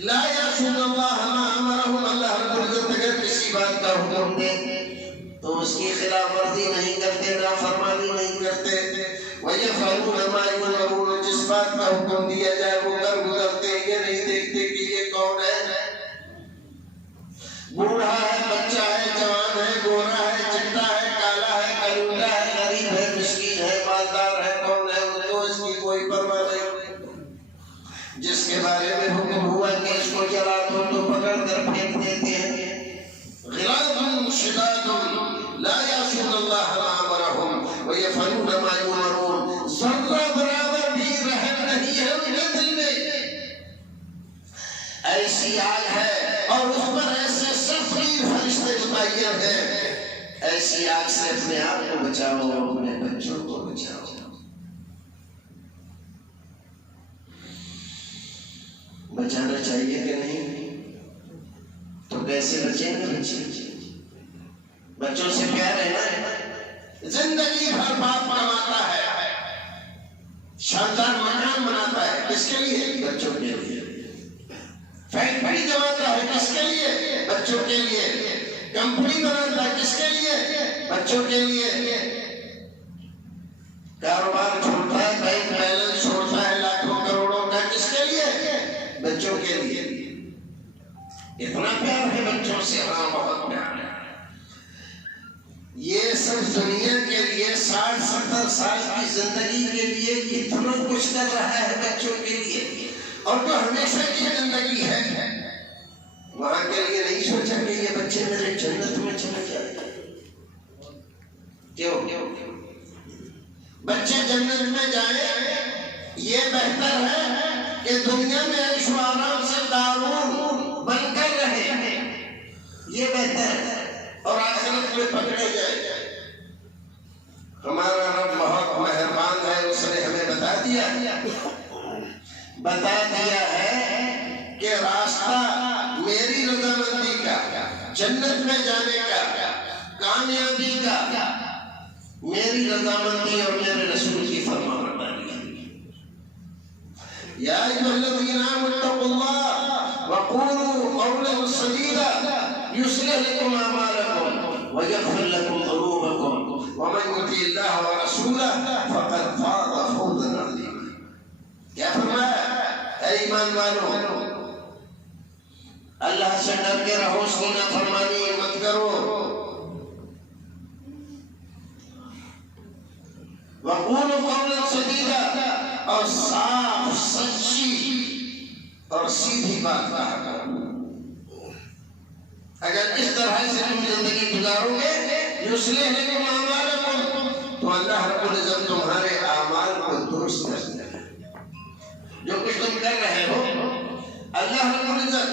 لا یعصون اللہ ما امرہم، اللہ رب العزت اگر کسی بات کا حکم دے تو اس کی خلاف ورزی نہیں کرتے، نافرمانی نہیں کرتے، وَيَفْعَلُونَ مَا يُؤْمَرُونَ، جس بات کا حکم دیا جائے وہ کر گزرتے، یہ نہیں دیکھتے کہ یہ کون ہے، بوڑھا ہے، بچہ ہے، جوان ہے، گورا ہے، چٹا ہے، کالا ہے، کلوٹا ہے، غریب ہے، مسکین ہے، مالدار ہے، کون ہے، ان کو اس کی کوئی پرواہ نہیں۔ جس کے بارے میں حکم ہوا کہ اس کو جلا دو تو پکڑ کر پھینک دیتے ہیں۔ غلاظ شداد لا یعصون اللہ ما امرہم ویفعلون ما یؤمرون، ذرہ برابر بھی رحم نہیں ہے ان کے دل میں۔ ایسی آگ ہے اور اس پر ایسے سخت فرشتے متعین ہیں، ایسی آگ سے اپنے آپ کو بچاؤ، اپنے بچوں کو بچاؤ۔ بچانا چاہیے کہ نہیں؟ تو کیسے بچیں گے؟ بچوں سے پیار ہے، زندگی بھر باپ کماتا ہے، شاندار مکان بناتا ہے، کس کے لیے؟ بچوں کے لیے۔ فیکٹری جماتا ہے، کس کے لیے؟ بچوں کے لیے۔ کمپنی بناتا ہے، کس کے لیے؟ بچوں کے لیے۔ کاروبار چھوڑتا ہے، بینک بیلنس چھوڑتا ہے لاکھوں کروڑوں کا، کس کے لیے؟ بچوں کے لیے۔ اتنا پیار ہے بچوں سے، ہاں بہت پیار ہے۔ یہ سب دنیا کے لیے 60-70 سال کی زندگی کے لیے اتنا کچھ کر رہا ہے بچوں کے لیے، اور تو ہمیشہ کی زندگی ہے، وہاں کے لیے نہیں سوچا کہ یہ بچے میرے جنت میں چلے جائیں۔ کیوں؟ بچے جنت میں جائیں یہ بہتر ہے کہ دنیا میں عیش و آرام سے دارون بن کر رہے، یہ بہتر ہے، اور آخرت میں پکڑے جائے۔ ہمارا رب بہت مہربان ہے، اس نے ہمیں بتا دیا ہے کامیابی کا میری رضامندی اور میرے رسول کی فرمانبرداری ہے۔ یا ایھا الذین آمنوا اتقوا اللہ وقولوا قولا سدیدا یصلح لکم اعمالکم ویغفر لکم ذنوبکم ومن یطع اللہ ورسولہ فقد فاز فوزا عظیما۔ کیا فرمایا؟ اے ایمان والو، اللہ سے ڈر کے رہو، اس کی نافرمانی مت کرو، وقولوا قولا سدیدا، اور صاف سچی اور سیدھی بات کہا کرو۔ اگر اس طرح سے تم زندگی گزارو گے یصلح لکم اعمالکم، تو اللہ رب العزت تمہارے اعمال کو درست کر دے گا۔ جو کچھ تم کر رہے ہو اللہ رب العزت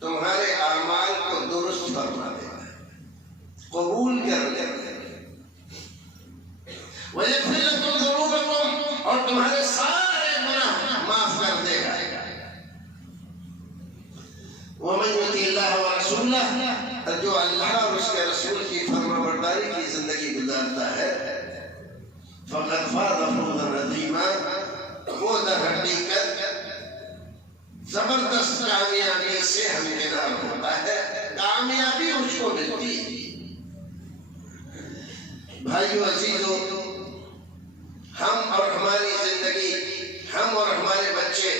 تمہارے اعمال کو درست فرما دے گا، قبول کر لے گا، وَيَغْفِرْ لَكُمْ ذُنُوبَكُمْ، اور تمہارے سارے گناہ معاف کر دے گا۔ وَمَنْ يُطِعِ اللَّهَ وَرَسُولَهُ، جو اللہ اور اس کے رسول کی فرمانبرداری کی زندگی گزارتا ہے، فَقَدْ فَازَ فَوْزًا عَظِيمًا، وہ در حقیقت زبردست کامیابی سے ہمکنار ہوتا ہے، کامیابی اس کو ملتی ہے۔ بھائیو عزیزو، ہم اور ہماری زندگی، ہم اور ہمارے بچے،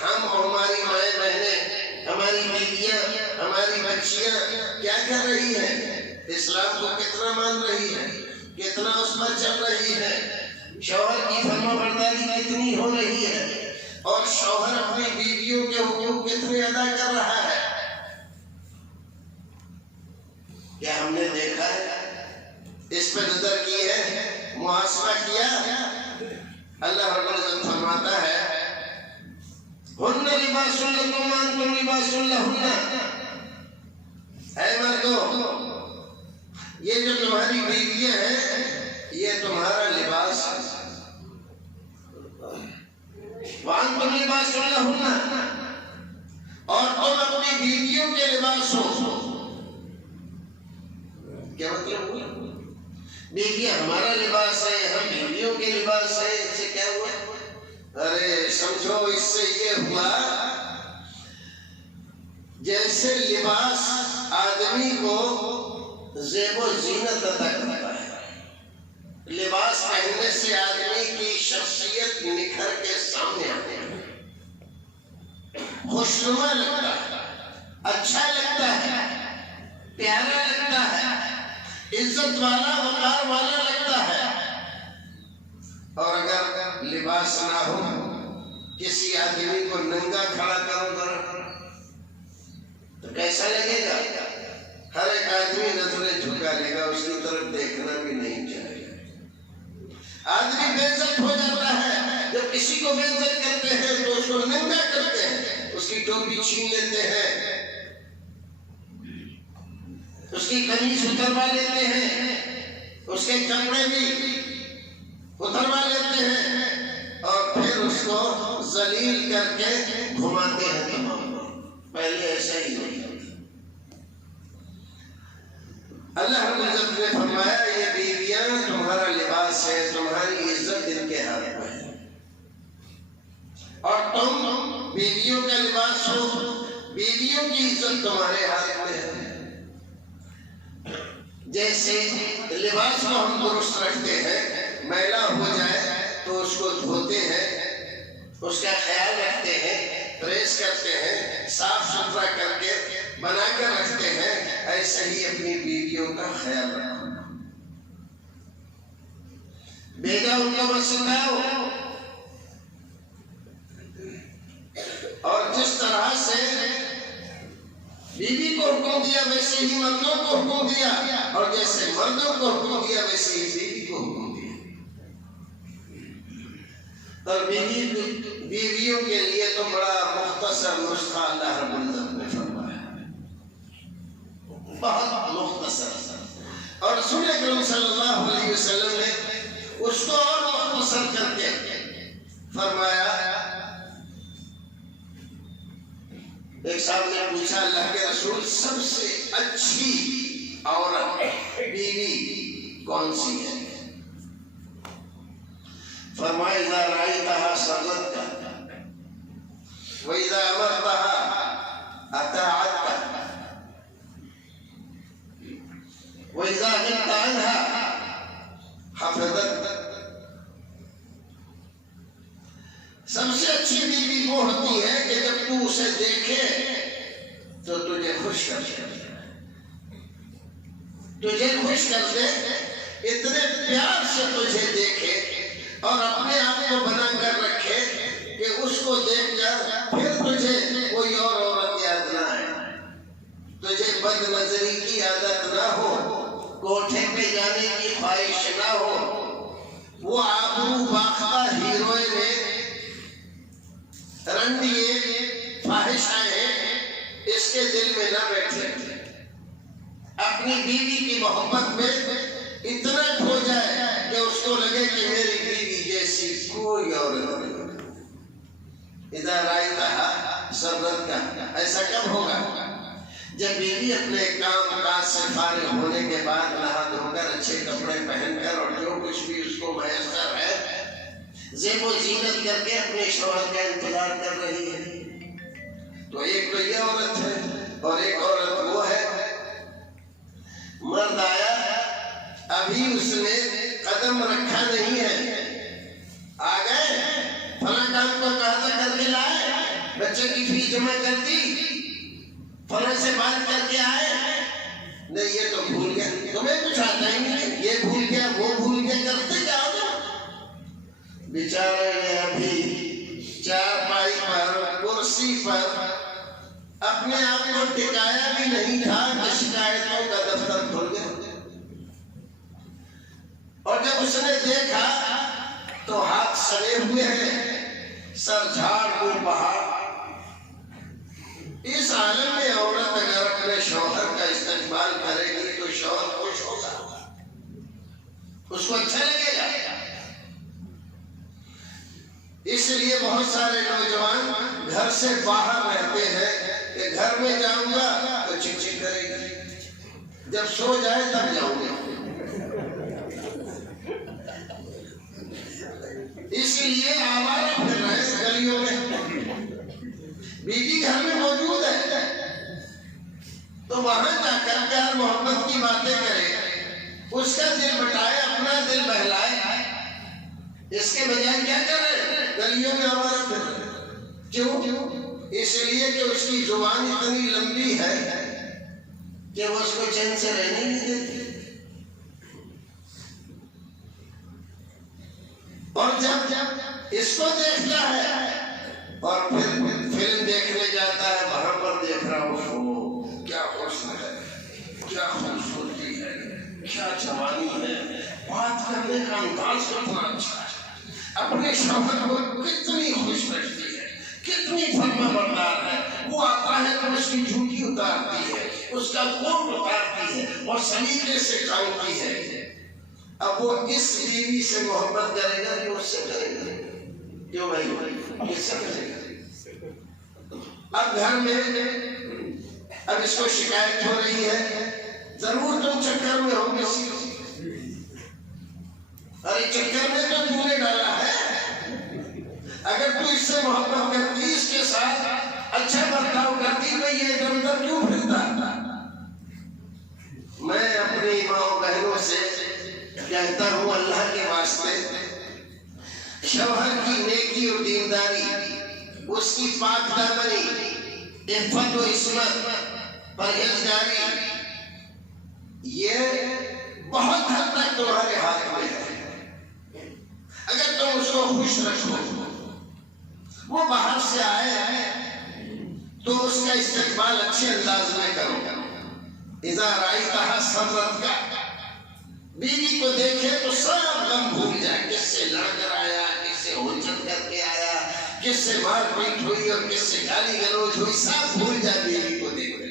ہم اور ہماری مائیں بہنیں، ہماری بیویاں، ہماری بچیاں کیا کر رہی ہیں؟ اسلام کو کتنا مان رہی ہے، کتنا اس پر چل رہی ہے، شوہر کی فرمانبرداری کتنی ہو رہی ہے، اور شوہر اپنی بیویوں کے حقوق کتنے ادا کر رہا ہے؟ کیا ہم نے دیکھا ہے؟ اس پہ نظر کی ہے، محاسبہ کیا؟ اللہ رب العزت فرماتا ہے ہن لباس لکم وانتم لباس لہن، اے مردو، یہ جو تمہاری بیویاں ہیں یہ تمہارا لباس ہے، وانتم لباس لہن، اور تم اپنی بیویوں کے لباس ہو۔ کیا مطلب ہوا؟ بیویاں ہمارا لباس ہے، ہم بیویوں کے لباس ہے، اس سے کیا ہوا؟ ارے سمجھو، اس سے یہ ہوا جیسے لباس آدمی کو زیب و زینت عطا کرتا ہے، لباس پہننے سے آدمی کی شخصیت نکھر کے سامنے آتی ہے، خوشنما لگتا ہے، اچھا لگتا ہے، پیارا لگتا ہے، عزت والا وقار والا لگتا ہے۔ اور اگر لباس نہ ہو، کسی آدمی کو ننگا کھڑا کرو ذرا تو کیسا لگے گا؟ ہر ایک آدمی نظریں جھکا لے گا، اس کی طرف دیکھنا بھی نہیں چاہے گا۔ آدمی بے عزت ہو جاتا ہے، جب کسی کو بے عزت کرتے ہیں تو اس کو ننگا کرتے ہیں، اس کی ٹوپی چھین لیتے ہیں، اس کی قمیص اتروا لیتے ہیں، اس کے کپڑے بھی اتروا لیتے ہیں، اور پھر اس کو ذلیل کر کے گھماتے ہیں تمام لوگ۔ پہلے ایسا ہی نہیں ہوتا۔ اللہ رب العزت نے فرمایا یہ بیویاں تمہارا لباس ہے، تمہاری عزت ان کے ہاتھ میں ہے، اور تم بیویوں کا لباس ہو، بیویوں کی عزت تمہارے ہاتھ میں ہے۔ جیسے لباس کو ہم درست رکھتے ہیں، میلا ہو جائے تو اس کو دھوتے ہیں، اس کا خیال رکھتے ہیں، پریس کرتے ہیں، صاف ستھرا کر کے بنا کر رکھتے ہیں، ایسے ہی اپنی بیویوں کا خیال رکھو، بیگا ان کو بس سکھاؤ، اور جس طرح سے بیوی کو حکم دیا ویسے ہی مردوں کو حکم دیا، اور جیسے مردوں کو حکم دیا ویسے ہی بیوی کو حکم دیا۔ اور بیویوں کے لیے تو بڑا مختصر نسخہ اللہ رب العزت نے فرمایا، بہت مختصر، اور رسول اکرم صلی اللہ علیہ وسلم نے اس کو اور مختصر کر کے فرمایا۔ ایک صاحب نے پوچھا اللہ کے رسول سب سے اچھی عورت بیوی کون سی ہے؟ فرمایا اذا رأیتها سرتک وَإِذَا أَمَرْتَهَا أَطَاعَتْكَ وَإِذَا غِبْتَ عَنْهَا حَفِظَتْكَ۔ سب سے اچھی بیوی وہ ہوتی ہے کہ جب تو اسے دیکھے تو تجھے خوش کر دے، تجھے خوش کر دے، اتنے پیار سے تجھے دیکھے اور اپنے آپ کو بنا کر رکھے کہ اس کو دیکھ کر پھر تجھے کوئی اور عورت یاد نہ آئے، تجھے بد نظری کی عادت نہ ہو، کوٹھے پہ جانے کی خواہش نہ ہو، وہ آبرو باختہ ہیروئن رنڈیے فاحشائیں اس کے دل میں نہ بیٹھے، اپنی بیوی کی محبت میں اتنا کھو جائے کہ اس کو لگے کہ میری بیوی جیسی کوئی عورت نہیں۔ اذا رأیتها سرتک، ایسا کب ہوگا؟ جب بیوی اپنے کام کاج سے فارغ ہونے کے بعد نہا دھو کر اچھے کپڑے پہن کر اور جو کچھ بھی اس کو میسر ہے زیب و زینت کر کے اپنے شوہر کا انتظار کر رہی ہے۔ تو ایک تو یہ عورت ہے اور ایک عورت وہ ہے مرد آیا ابھی اس نے قدم رکھا نہیں ہے، آ گئے فلاں کام کو کہا تھا کر کے لائے، بچے کی فیس جمع کر دی، فلاں سے بات کر کے آئے، نہیں یہ تو بھول گیا، تمہیں کچھ آتا ہی نہیں، یہ بھول گیا وہ بھول گیا، کرتے کیا ہوگا؟ بیچارے نے ابھی چارپائی پر کرسی پر اپنے آپ کو ٹکایا بھی نہیں تھا کہ شکایتوں کا دفتر کھل گیا، اور جب اس نے دیکھا تو ہاتھ سڑے ہوئے ہیں، سر جھاڑ کو پہاڑ۔ اس عالم میں عورت اگر اپنے شوہر کا استقبال کرے گی تو شوہر خوش ہوگا، اس کو اچھا لگے گا۔ اس لیے بہت سارے نوجوان گھر سے باہر رہتے ہیں کہ گھر میں جاؤں گا تو چک چک کرے گی، جب سو جائے تب جاؤں گا۔ اس لیے آوارہ پھر رہے گلیوں میں، بیوی گھر میں موجود ہے تو وہاں جا کر پیار محبت کی باتیں کرے، اس کا دل بٹائے، اپنا دل بہلائے، اس کے بجائے کیا کرے؟ گلیوں میں آوارہ پھر رہے۔ کیوں؟ اس لیے کہ اس کی زبان اتنی لمبی ہے کہ وہ اس کو چین سے رہنے نہیں دیتی، اور جب اس کو دیکھتا ہے اور پھر فلم دیکھنے جاتا ہے، وہاں پر دیکھ رہا ہوں کیا حسن ہے، کیا خوبصورتی ہے، کیا جوانی ہے، بات کرنے کا انداز کتنا اچھا ہے، اپنے شوہر کو کتنی خوش رکھتی ہے، کتنی فرما بردار ہے، وہ آتا ہے تو اس کی جھوٹی اتارتی ہے، اس کا کوٹ اتارتی ہے اور سلیقے سے کھاتی ہے۔ اب وہ اس بیوی سے محبت کرے گا کہ اس سے کرے گا؟ کیوں بھائی؟ اس سے کرے گا۔ اب گھر میں اب اس کو شکایت ہو رہی ہے، ضرور تم چکر میں ہو کسی، ارے چکر میں تو تم نے ڈالا ہے، اگر تو اس سے محبت کرتی، اس کے ساتھ اچھا برتاؤ کرتی تو یہ ادھر ادھر کیوں پھرتا؟ میں اپنی ماں و بہنوں سے کہتا ہوں اللہ کے واسطے، شوہر کی نیکی اور دینداری، اس کی پاک دامنی، عفت و عصمت، پرہیزگاری، یہ بہت حد تک تمہارے ہاتھ میں ہے۔ اگر تم اس کو خوش رکھو، وہ باہر سے آئے تو اس کا استقبال اچھے انداز میں کرو۔ اذا رأیتها سرتک، بیوی کو دیکھے تو سب غم بھول جائے، کس سے لڑ کر آیا، کس سے ہجت کر کے آیا، کس سے مار پیٹ ہوئی اور کس سے گالی گلوچ ہوئی، سب بھول جائے بیوی کو دیکھ کر۔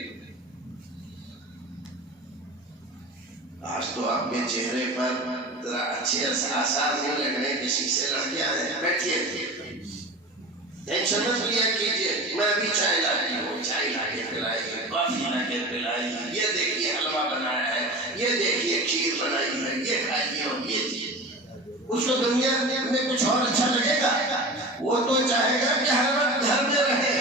آج تو آپ کے چہرے پر ذرا اچھے آثار نہیں لگ رہے، کسی سے لڑ کے آئے ہیں، بیٹھیے، ٹینشن مت لیا کیجیے، میں ابھی چائے لاتی ہوں، چائے لا کے پلائیے، کافی لا کے پلائیے، یہ دیکھیے حلوہ بنایا ہے، یہ دیکھیے کھیر بنائی ہے، یہ کھائیے اور یہ چیز، اس کو دنیا میں کچھ اور اچھا لگے گا؟ وہ تو چاہے گا کہ ہر وقت گھر میں رہے۔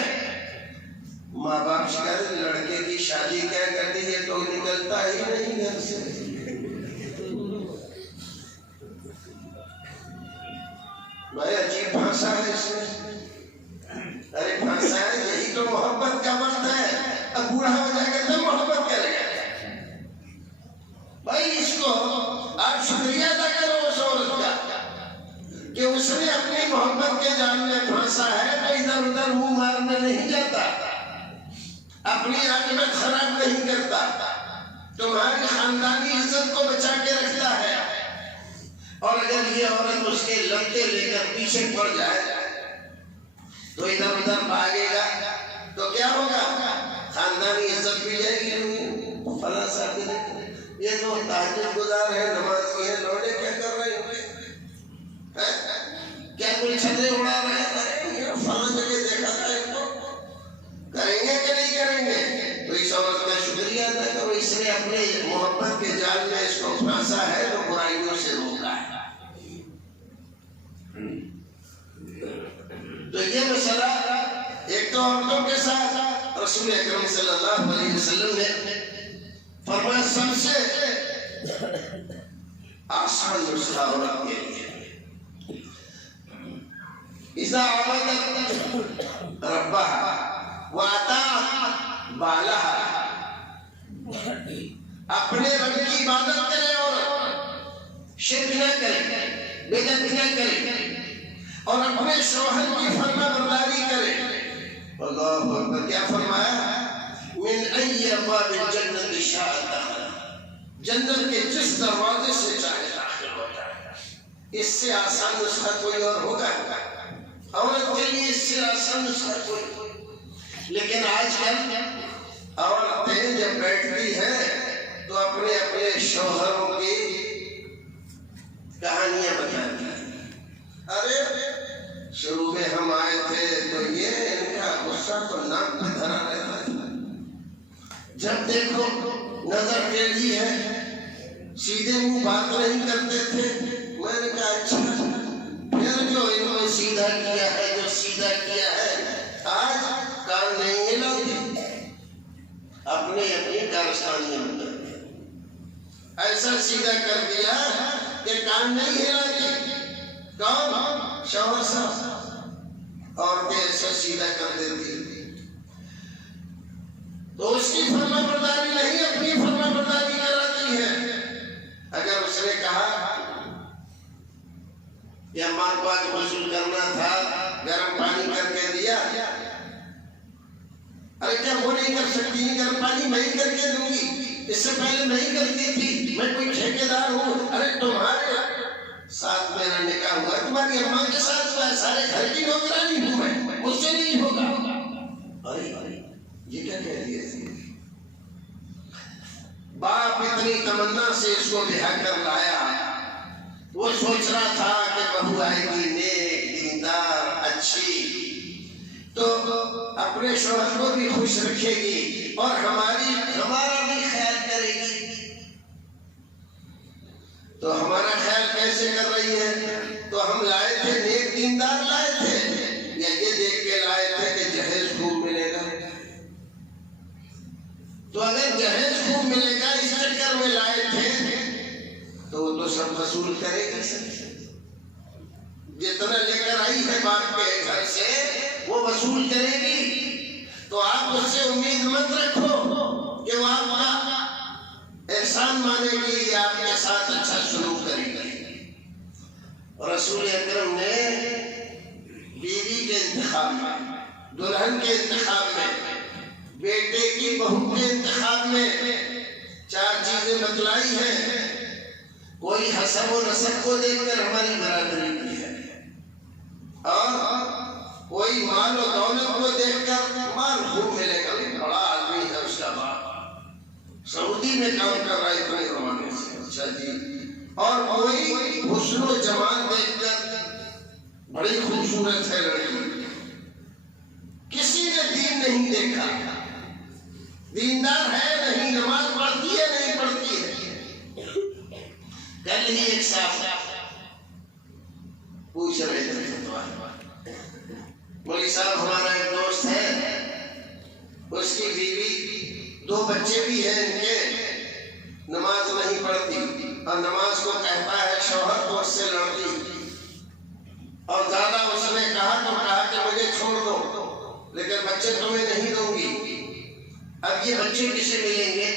ماں باپ شکایت لڑکے کی شادی کیا کرتی ہے تو نکلتا ہی نہیں گھر سے۔ بھائی عجیب بھاشا ہے اس میں، ارے بھاشا ہے، یہی تو محبت کا وقت ہے، اب بوڑھا ہو جائے گا تو محبت کرے گا۔ بھائی اس کو آپ شکریہ ادا کرو اس عورت کا کہ اس نے اپنی محبت کے جال میں پھنسا ہے تو ادھر ادھر منہ مارنے نہیں جاتا، اپنی عاقبت خراب نہیں کرتا، تمہاری خاندانی عزت کو بچا کے رکھتا ہے۔ اور اگر یہ عورت اس کے لمتے لے کر پیچھے پڑ جائے تو ادھر ادھر بھاگے گا تو کیا ہوگا؟ خاندانی عزت بھی جائے گی۔ فلاں صاحب یہ تو تہجد گزار ہے، نمازی ہے، لوڈے کیا کر رہے ہوں گے؟ کیا کوئی چھلے اڑا رہے ہیں؟ فلاں جگہ دیکھا تھا ان کو، کریں گے کہ نہیں کریں گے؟ تو اس عورت کا شکریہ ادا کرو، اس نے اپنے محبت کے جال میں اس کو پھانسا ہے تو برائیوں سے روکا ہے۔ تو یہ مسئلہ ایک تو عورتوں کے ساتھ رسول اکرم صلی اللہ علیہ وسلم نے فرمایا سب سے آسان نسخہ عورت کے لیے، اذا عبدت ربها وأطاعت بالها، اپنے رب کی عبادت کرے اور شرک نہ کرے، بدعت نہ کرے، اور اپنے شوہر کی فرما برداری کرے۔ اللہ اکبر، کیا فرمایا؟ من ای ابواب الجنت شاء دخل، جنت کے جس دروازے سے چاہے داخل ہو جائے۔ اس سے آسان نسخہ کوئی اور ہوگا؟ عورت کے لیے اس سے آسان نسخہ کوئی؟ لیکن آج کل عورتیں جب بیٹھتی ہیں تو اپنے اپنے شوہروں کی کہانیاں بتاتی ہیں۔ ارے شروع میں ہم آئے تھے تو یہ ان کا غصہ تو نام پہ دھرا رہتا تھا، جب دیکھو نظر ٹیڑھی ہے، سیدھے منہ بات نہیں کرتے تھے۔ میں نے کہا اچھا، پھر جو انہوں نے سیدھا کیا ہے، جو سیدھا کیا ہے، آج کان نہیں ہلاتے، اپنے اپنی کارستانیاں بتاتے، ایسا سیدھا کر دیا کہ کان نہیں ہلاتے۔ کون؟ شوہر صاحب، عورتیں ایسا سیدھا کر دیتی تو اس کی فرما برداری نہیں، اپنی فرما برداری کراتی ہے۔ اگر اس نے کہا کہ اماں کو آج غسل کرنا تھا، گرم پانی کر کے دیا، ارے کیا وہ نہیں کر سکتی؟ گرم پانی میں ہی کر کے دوں گی، اس سے پہلے نہیں کرتی تھی، میں کوئی ٹھیکیدار ہوں؟ ارے تمہارے ساتھ میرا نکاح ہوا، تمہاری اماں کے ساتھ ہوا، سارے گھر کی نوکرانی ہوں میں، مجھ سے نہیں ہوگا۔ ارے یہ کیا کہہ دیا؟ باپ اتنی تمنا سے اس کو بہا کر لایا، وہ سوچ رہا تھا کہ بہو آئے گی نیک، دیندار، اچھی، تو اپنے شوہر کو بھی خوش رکھے گی اور ہمارا بھی خیال کرے گی۔ تو ہمارا خیال کیسے کر رہی ہے؟ تو ہم لائے تھے نیک دیندار لائے تھے، یا یہ دیکھ کے لائے تھے کہ جہیز خوب ملے گا؟ تو اگر جہیز خوب ملے گا اس چکر میں لائے تھے تو وہ تو سب وصول کرے گا، جتنا لے کر آئی ہے باپ کے گھر سے وہ وصول کرے گی۔ تو آپ اس سے امید مت رکھو کہ وہ آپ کا احسان مانے گی یا آپ کے ساتھ اچھا سلوک کرے گی۔ رسول اکرم نے بیوی کے انتخاب میں، دلہن کے انتخاب میں، بیٹے کی بہو کے انتخاب میں 4 چیزیں بتلائی ہیں۔ کوئی حسب و نسب کو دیکھ کر ہماری برادری کی ہے، اور کوئی مال و دولت کو دیکھ کر مال خوب ملے گا، بڑا آدمی ہے اس کا باپ، سعودی میں کام کر رہا ہے اتنے زمانے سے، اچھا جی، اور کوئی حسن و جمال دیکھ کر بڑی خوبصورت ہے لڑکی۔ کسی نے دین نہیں دیکھا، دیندار ہے نہیں، نماز پڑھتی ہے نہیں پڑھتی ہے، کل ہی ایک صاحب پوچھ رہے تھے، مولوی صاحب ہمارا ایک دوست ہے، اس کی بیوی 2 بچے بھی ہیں ان کے، نماز نہیں پڑھتی اور نماز کو کہتا ہے، شوہر کو اس سے لڑتی، اور زیادہ اس نے کہا کہ مجھے چھوڑ دو لیکن بچے تمہیں نہیں دوں گی۔ اب یہ بچے کسے ملیں گے؟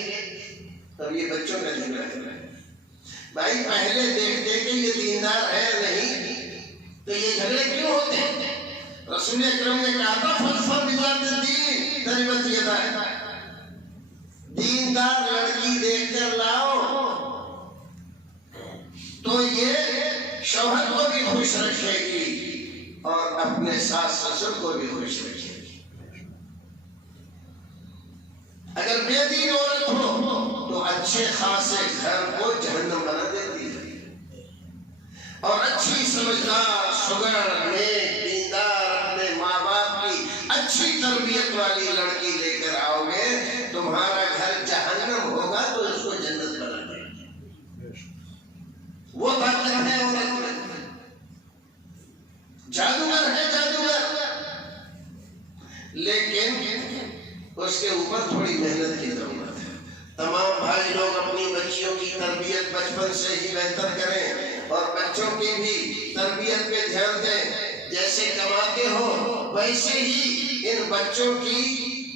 اب یہ بچوں کا جھگڑا ہے۔ بھائی پہلے دیکھتے کہ یہ دیندار ہے نہیں تو یہ جھگڑے کیوں ہوتے ہیں؟ رسول اکرم نے کہا تھا فَاظْفَرْ بِذَاتِ الدِّينِ تَرِبَتْ يَدَاكَ، دیندار لڑکی دیکھ کر لاؤ تو یہ شوہر کو بھی خوش رکھے گی اور اپنے ساس سسر کو بھی خوش رکھے گی۔ اگر بے دین عورت ہو تو اچھے خاصے گھر کو جہنم بنا دیتی ہے، اور اچھی سمجھدار سگڑ نیک دیندار اپنے ماں باپ کی اچھی تربیت والی لڑکی لے کر آؤ گے، تمہارا گھر جہنم ہوگا تو اس کو جنت بنا دے گی۔ وہ طاقت ہے عورت میں، جادوگر ہے جادوگر، لیکن اس کے اوپر تھوڑی محنت کی ضرورت ہے۔ تمام بھائی لوگ اپنی بچیوں کی تربیت بچپن سے ہی بہتر کریں اور بچوں کی بھی تربیت پہ دھیان دیں۔ جیسے کماتے ہو ویسے ہی ان بچوں کی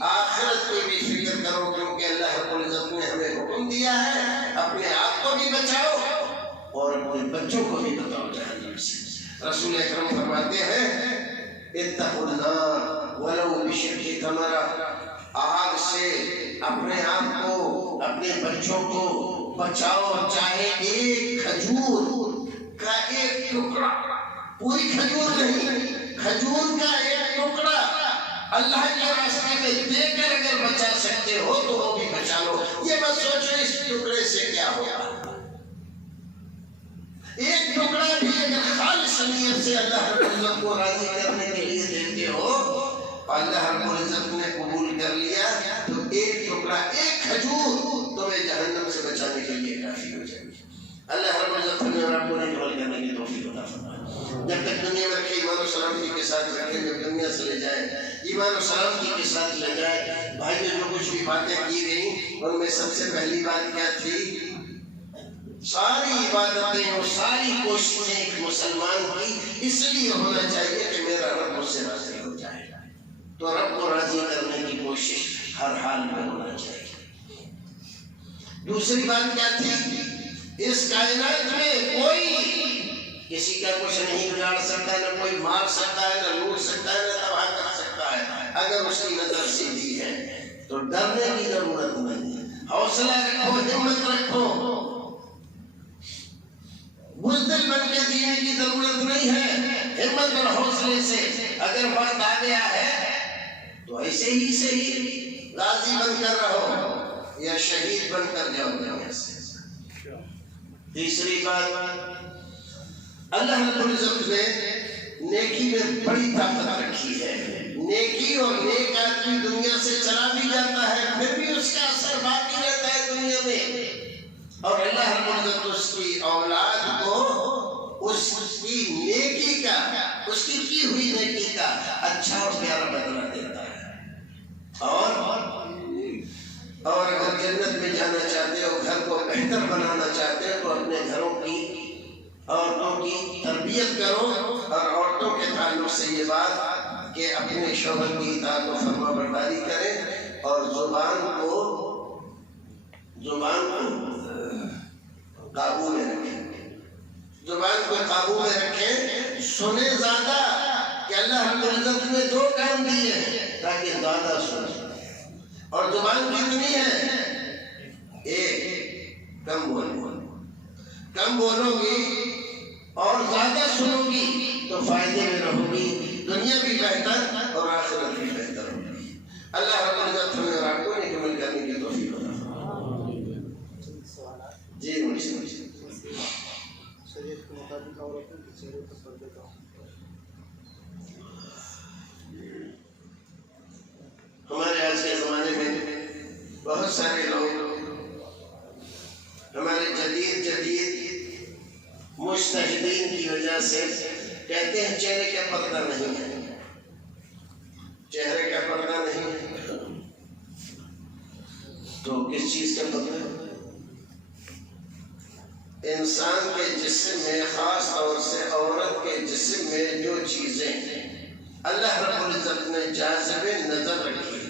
آخرت کی بھی فکر کرو، کیونکہ اللہ رب العزت نے ہمیں حکم دیا ہے اپنے آپ کو بھی بچاؤ اور اپنے بچوں کو بھی بتاؤ جہنم سے۔ رسول اکرم فرماتے ہیں اتقوا النار ولو بشق تمرہ، آگ سے اپنے آپ کو اپنے بچوں کو بچاؤ، چاہے ایک کھجور کا ایک ٹکڑا، پوری کھجور نہیں، کھجور کا ایک ٹکڑا اللہ کے راستے میں دے کر اگر بچا سکتے ہو تو وہ بھی بچا لو۔ یہ بس سوچو اس ٹکڑے سے کیا ہوگا۔ ایک ٹکڑا بھی اگر خالص نیت سے اللہ رب العزت کو راضی کرنے کے لیے دیتے ہو، اللہ رب العزت نے قبول کر لیا تو ایک ٹکڑا، ایک کھجور تمہیں جہنم سے بچانے کے لیے کافی ہو جائے گی۔ اللہ رب العزت نے اور آپ کو نہیں عمل کرنے کی توفیق عطا فرمائے۔ جب تک دنیا میں رکھے ایمان و سلامتی کے ساتھ رکھے، جب دنیا سے لے جائے ایمان و سلامتی کے ساتھ لے جائے۔ بھائی جو کچھ بھی باتیں کی گئیں ان میں سب سے پہلی بات کیا تھی؟ ساری عبادتیں اور ساری کوششیں ایک مسلمان کی اس لیے ہونا چاہیے کہ میرا رب مجھ سے راضی ہو جائے، تو رب کو راضی کرنے کی کوشش ہر حال میں ہونا چاہیے۔ دوسری بات کیا تھی؟ اس کائنات میں کوئی کسی کا کچھ نہیں بگاڑ سکتا، نہ کوئی مار سکتا ہے، نہ لوٹ سکتا ہے، نہ تباہ کر سکتا ہے۔ اگر اس کی نظر سیدھی ہے تو ڈرنے کی ضرورت نہیں ہے، حوصلہ رکھو، ہمت رکھو، بزدل بن کے جینے کی ضرورت نہیں ہے۔ ہمت اور حوصلے سے اگر وقت آ گیا ہے تو ایسے ہی صحیح غازی بن کر رہو یا شہید بن کر جاؤ دنیا سے۔ تیسری بات، اللہ رب العزت نے نیکی میں بڑی طاقت رکھی ہے۔ نیکی اور نیک آدمی دنیا سے چلا بھی جاتا ہے پھر بھی اس کا اثر باقی رہتا ہے دنیا میں، اور اللہ رب العزت اس کی اولاد کو اس کی نیکی کا، اس کی ہوئی نیکی کا اچھا اور پیارا بدلہ دیتا ہے۔ اور اگر جنت میں جانا چاہتے ہو، گھر کو بہتر بنانا چاہتے ہو تو اپنے گھروں کی عورتوں کی تربیت کرو، اور عورتوں کے تعلق سے یہ بات کہ اپنے شوہر کی اطاعت و فرما برداری کریں اور زبان کو قابو میں رکھیں، زبان کو قابو میں رکھیں، سنیں زیادہ کہ اللہ رب العزت نے 2 کام دیے ہیں تاکہ زیادہ سنیں، اور زبان کتنی ہے؟ ایک، کم بولو گی اور زیادہ سنو گی تو فائدے میں رہو گی، دنیا بھی بہتر اور آخرت بھی بہتر ہوگی۔ اللہ رب العزت ہمیں اور آپ کو نیک عمل کرنے کی توفیق عطا فرمائے۔ جی مجھے شریعت کے مطابق عورتوں کے چہرے پر پردے کا ہمارے آج کے زمانے میں بہت سارے لوگ ہمارے جدید وجہ سے کہتے ہیں چہرے کا پردہ نہیں ہے، چہرے کا پردہ نہیں ہے، تو کس چیز کا پردہ ہے؟ انسان کے جسم میں، خاص طور سے عورت کے جسم میں جو چیزیں اللہ رب العزت نے جاذب نظر رکھی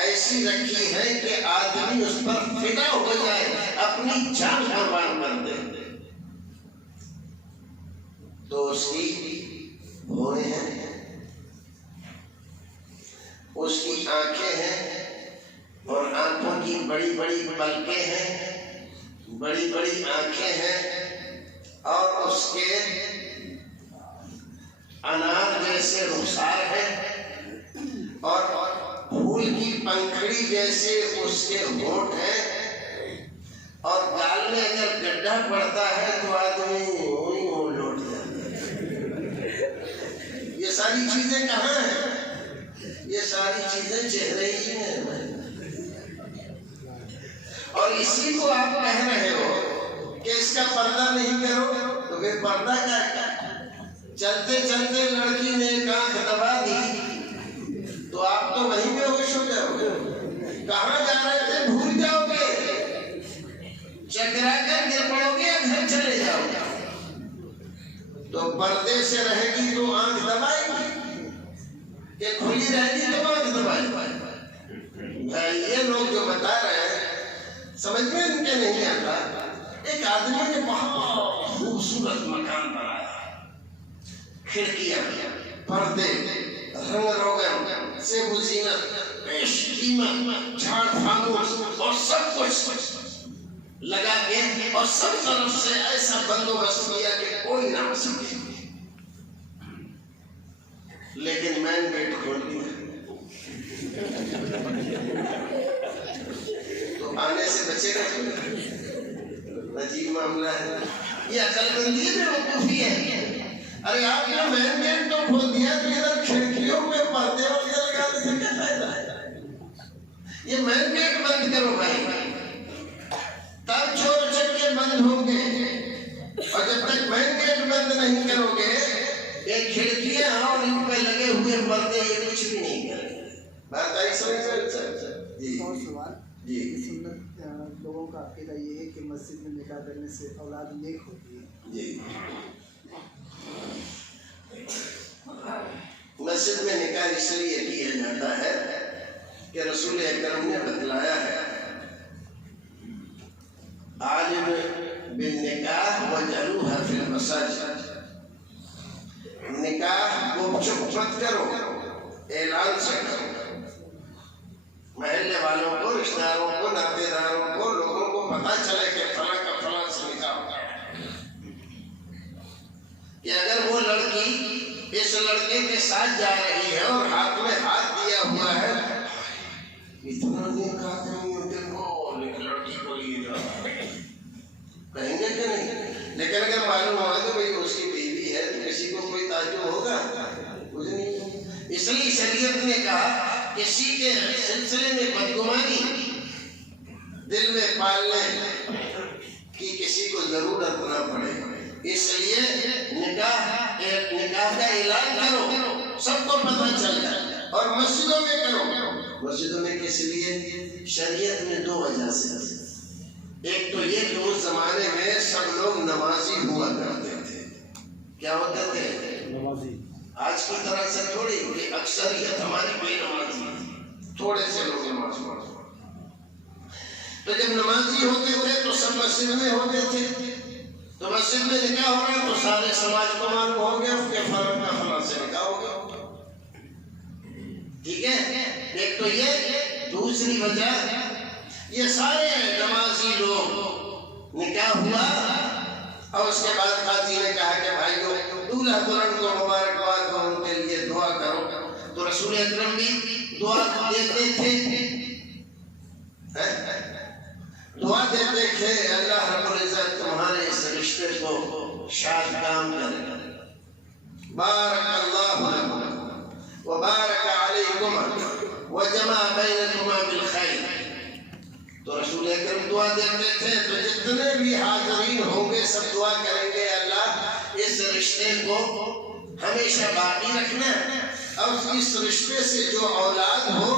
ایسی رکھی ہے کہ آدمی اس پر فدا ہو جائے، اپنی جان قربان کر دے، تو اس کی بھویں ہیں، اس کی آنکھیں ہیں، اور آنکھوں کی بڑی بڑی پلکیں ہیں، بڑی بڑی آنکھیں ہیں، اور اس کے انار جیسے رخسار ہے، اور پھول کی پنکھڑی جیسے اس کے ہونٹ ہیں، اور گال میں اگر گڈھا پڑتا ہے تو آدمی لوٹ جاتا ہے۔ یہ ساری چیزیں کہاں ہیں؟ یہ ساری چیزیں چہرے ہی ہیں، اور اسی کو آپ کہہ رہے ہو کہ اس کا پردہ نہیں کرو، تو پھر پردہ کیا ہے؟ چلتے چلتے لڑکی نے ایک آنکھ دبا دی تو آپ تو وہیں بے ہوش ہو جاؤ گے، کہاں جا رہے تھے بھول جاؤ گے، چکرا کر گر پڑو گے یا گھر چلے جاؤ گے۔ تو پردے سے رہے گی تو آنکھ دبائے گی، کہ کھلی رہے گی تو آنکھ دبائے گی۔ یہ لوگ جو بتا رہے ہیں سمجھ میں ان کے نہیں آتا۔ ایک آدمی نے بہت خوبصورت مکان بنایا، کھڑکیاں، پردے، رنگ روگن، سیب و زینت، پیش قیمت، جھاڑ فانوس اور سب کچھ لگا کے، اور سب طرف سے ایسا بندوبست کیا کہ کوئی نہ آ سکے، لیکن مین گیٹ کھول دیا تو آنے سے بچے گا۔ عجیب معاملہ ہے، یہ عقل مندی میں وقوفی ہے۔ ارے آپ نے مین گیٹ تو کھول دیا تو ادھر کھڑکیوں پہ پردے وغیرہ لگانے سے کیا فائدہ ہے؟ یہ مین گیٹ بند کرو بھائی، تب چور چکے بند ہوں گے، اور جب تک مین گیٹ بند نہیں کرو گے یہ کھڑکیاں اور ان پہ لگے ہوئے پردے یہ کچھ بھی نہیں کریں گے۔ بات آئی سمجھ میں؟ اور سوال جی، سنت لوگوں کا عقیدہ یہ ہے کہ مسجد میں نکاح کرنے سے اولاد نیک ہوتی ہے۔ جی، مسجد میں نکاح اس لیے کیا جاتا ہے کہ رسول اکرم نے بتلایا ہے، عالم بالنکاح وجعلوها فی المساجد، نکاح کو چپ مت کرو، اعلان سے کرو، محلے والوں کو، رشتہ داروں کو، ناطے داروں کو، لوگوں کو پتہ چلے کہ فلاں کا فلاں سے نکاح ہوتا ہے، کہ اگر وہ لڑکی اس لڑکے کے ساتھ جا رہی ہے اور ہاتھ میں ہاتھ دیا ہوا ہے، اتنا نیک آدمی کو لڑکی کو لیے جا کہیں گے کہ نہیں؟ لیکن اگر معلوم ہوا کہ بھائی اس کی بیوی ہے تو کسی کو کوئی تعجب ہوگا؟ کچھ نہیں۔ اس لیے شریعت نے کہا کسی کے سلسلے میں بدگمانی دل میں پالنے کی کسی کو ضرورت نہ پڑے، اس لیے نکاح کا اعلان کرو، سب کو پتہ چل جائے، اور مسجدوں میں کرو۔ مسجدوں میں کس لیے؟ شریعت میں دو وجہ سے، ایک تو یہ کہ اس زمانے میں سب لوگ نمازی ہوا کرتے تھے۔ کیا ہوتے تھے؟ نمازی۔ آج کی طرح سے تھوڑی کہ اکثریت ہماری بے نمازی، تھوڑے سے لوگ نماز پڑھتے، تو جب نمازی ہوتے تھے تو سب مسجد میں ہوتے تھے، تو مسجد میں نکاح ہو رہا تو سارے سماج کو معلوم ہو گیا کہ فلاں کا فلاں سے نکاح ہو گیا، ٹھیک ہے۔ ایک تو یہ، دوسری وجہ یہ سارے نمازی لوگ نکاح ہوا اور اس کے بعد قاضی نے کہا کہ بھائیو دولہا دلہن کو مبارکباد دو، ان کے لیے دعا کرو، تو رسول اکرم بھی دعا دیتے تھے، دعا دیتے تھے اللہ رب العزت تمہارے اس رشتے کو شاد کام کرے، بارک اللہ لکم وبارک علیکم وجمع بینکما بالخیر۔ تو رسول اکرم دعا دیتے تھے، تو جتنے بھی حاضرین ہوں گے سب دعا کریں گے اللہ اس رشتے کو ہمیشہ باقی رکھنا اور اس رشتے سے جو اولاد ہو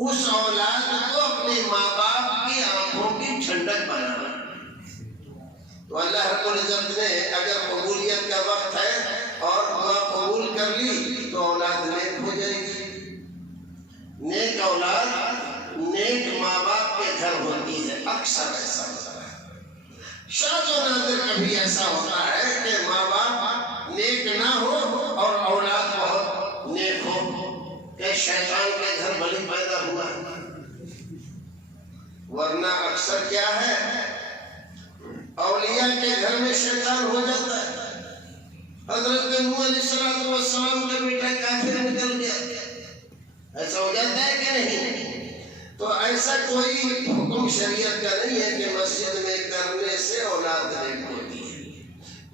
اس اولاد کو اپنے ماں باپ کی آنکھوں کی ٹھنڈک بنانا. تو اللہ رب العزت نے اگر قبولیت کا وقت ہے اور دعا قبول کر لی تو اولاد نیک ہو جائے گی. نیک اولاد نیک ماں باپ کے گھر ہوتی ہے. اکثر ایسا ہوتا ہے, شاذ و نادر کبھی ایسا ہوتا ہے کہ ماں باپ نیک نہ ہو اور اولاد بہت نیک ہو کہ شیطان کے گھر بلی پیدا ہوا ہے. ورنہ اکثر کیا ہے, اولیاء کے گھر میں شیطان ہو جاتا ہے. حضرت نوح علیہ السلام کا بیٹا کافر نکل گیا, ایسا ہو جاتا ہے کہ نہیں؟ تو ایسا کوئی حکم شریعت کا نہیں ہے کہ مسجد میں کرنے سے اولاد نیک ہوتی ہے.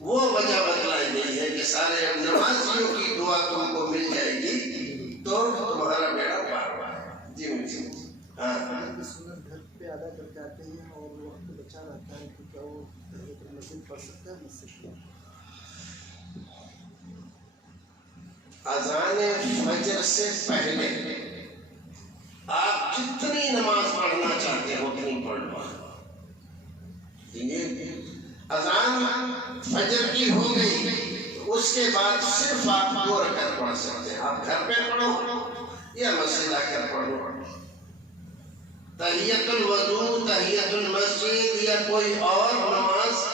وہ وجہ بتلائی گئی ہے کہ سارے نمازیوں کی دعا تم کو مل جائے گی تو تمہارا بیڑا پار ہے. جی ہاں سنت گھر پہ ادا کر کے آتے ہیں اور وقت بچا رہتا ہے کہ کیا وہ مسجد پڑھ سکتا ہے مسجد میں؟ اذان فجر سے پہلے آپ جتنی نماز پڑھنا چاہتے ہو اتنی پڑھ لو. اذان فجر کی ہو گئی, اس کے بعد صرف آپ 2 رکعت پڑھ سکتے ہیں. آپ گھر پہ پڑھو یا مسجد آ کر پڑھو. تحیت الوضو, تحیت المسجد یا کوئی اور نماز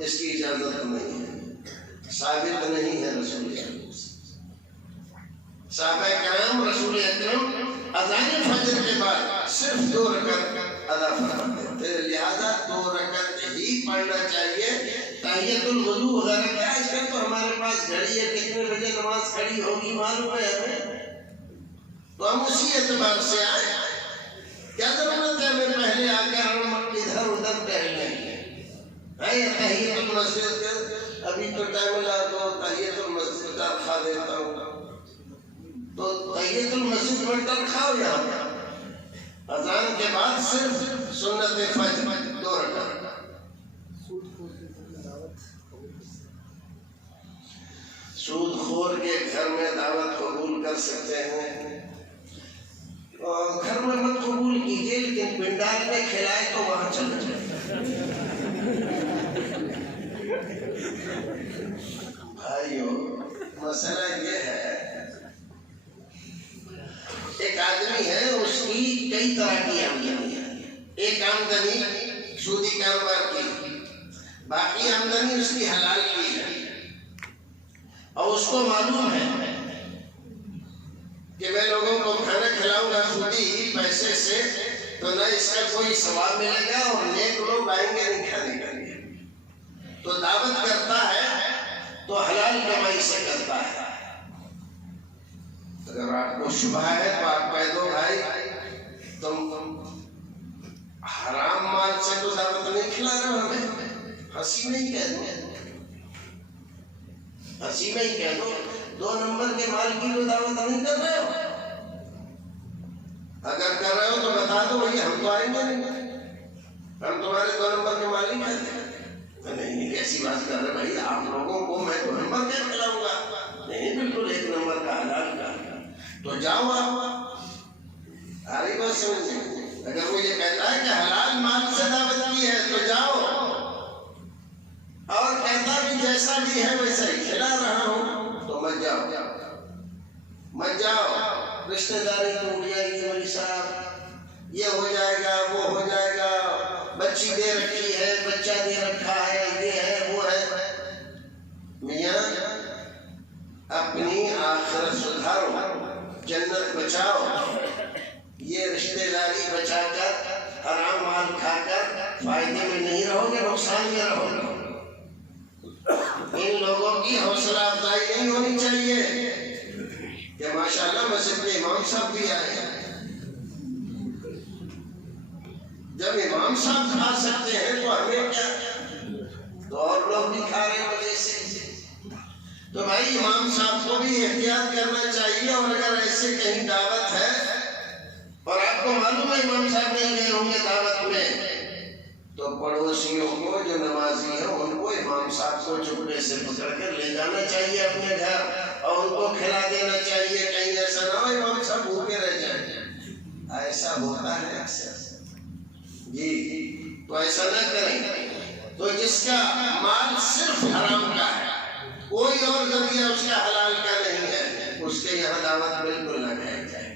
اس کی اجازت نہیں ہے, ثابت نہیں ہے. رسول صحابہ کرام رسول اکرم اذان فجر کے بعد صرف 2 رکعت ادا فرماتے تھے. لہذا 2 رکعت ہی پڑھنا چاہیے. تحیت الوضو وغیرہ کیا آج کل تو ہمارے پاس گھڑی ہے, کتنے بجے نماز کھڑی ہوگی معلوم ہے ہمیں, تو ہم اسی اعتبار سے آئے. کیا ضرورت ہے ہمیں پہلے آ کر ہم ادھر ادھر ٹہلنے کی؟ تحیت المسجد ابھی تو ٹائم لا دو, تحیت المسجد کا کھا دیتا ہوں. تو تحیت المسجد میں تنخواہ یہاں پر اذان کے بعد صرف سنت فجر 2 رکعت. سود خور کے گھر میں دعوت قبول کر سکتے ہیں. گھر میں مت قبول کیجیے, لیکن پنڈال میں کھلائے تو وہاں چل جائے. بھائیو مسئلہ یہ ہے, ایک آدمی ہے, اس کی کئی طرح کی آمدنی ہے. ایک آمدنی سودی کاروبار کی, باقی آمدنی اس کی حلال کی ہے, اور اس کو معلوم ہے کہ میں لوگوں کو کھانا کھلاؤں گا سودی پیسے سے تو نہ اس کا کوئی ثواب ملے گا اور نیک لوگ آئیں گے نہیں کھانے کے لیے. تو دعوت کرتا ہے تو حلال کمائی سے کرتا ہے. اگر آپ کو شبہ ہے تو آپ کہہ دو بھائی تم حرام مال سے تو دعوت نہیں کھلا رہے ہو ہمیں, ہنسی میں ہی کہہ دو, ہنسی میں ہی کہہ دو 2 نمبر کے مال کی تو دعوت نہیں کر رہے ہو. اگر کر رہے ہو تو بتا دو بھائی ہم تو آئیں گے نہیں, ہم تمہارے 2 نمبر کے مال نہیں کہتے. نہیں کیسی بات کر رہے بھائی, آپ لوگوں کو میں 2 نمبر کیا کھلاؤں گا؟ نہیں بالکل 1 نمبر کا حلال کا. تو جاؤ آپ, ساری بات سمجھیں. اگر وہ یہ کہتا ہے کہ حلال مال سے دعوت کی ہے تو جاؤ, اور کہتا بھی جیسا بھی ہے ویسا ہی کھلا رہا ہوں تو مت جاؤ, مت جاؤ. رشتہ داری ٹوٹ جائے گی بھائی صاحب, یہ ہو جائے گا وہ ہو جائے گا, بچی دے رکھی ہے, بچہ دے رکھا ہے, یہ ہے وہ ہے. میاں اپنی آخرت سدھارو, جنت بچاؤ. یہ رشتہ داری بچا کر حرام مال کھا کر فائدے میں نہیں رہو گے, نقصان میں رہو گے. ان لوگوں کی حوصلہ افزائی نہیں ہونی چاہیے کہ ماشاءاللہ مسجد میں امام صاحب بھی آئے ہیں. جب امام صاحب کھا سکتے ہیں تو ہمیں کیا, تو اور لوگ بھی کھا رہے ہیں وجہ سے. تو بھائی امام صاحب کو بھی احتیاط کرنا چاہیے. اور اگر ایسے کہیں دعوت ہے اور آپ کو معلوم ہے امام صاحب نہیں گئے ہوں گے دعوت میں, تو پڑوسیوں کو جو نمازی ہیں ان کو امام صاحب کو چپکے سے پکڑ کر لے جانا چاہیے اپنے گھر اور ان کو کھلا دینا چاہیے، کہیں ایسا نہ ہو امام صاحب بھوکے رہ جائیں۔ ایسا ہوتا ہے اکثر جی، تو ایسا نہ کریں۔ تو جس کا مال صرف حرام کا ہے، کوئی اور ذریعہ اس کا حلال کا نہیں ہے، اس کے یہاں دعوت بالکل نہ کھائی جائے۔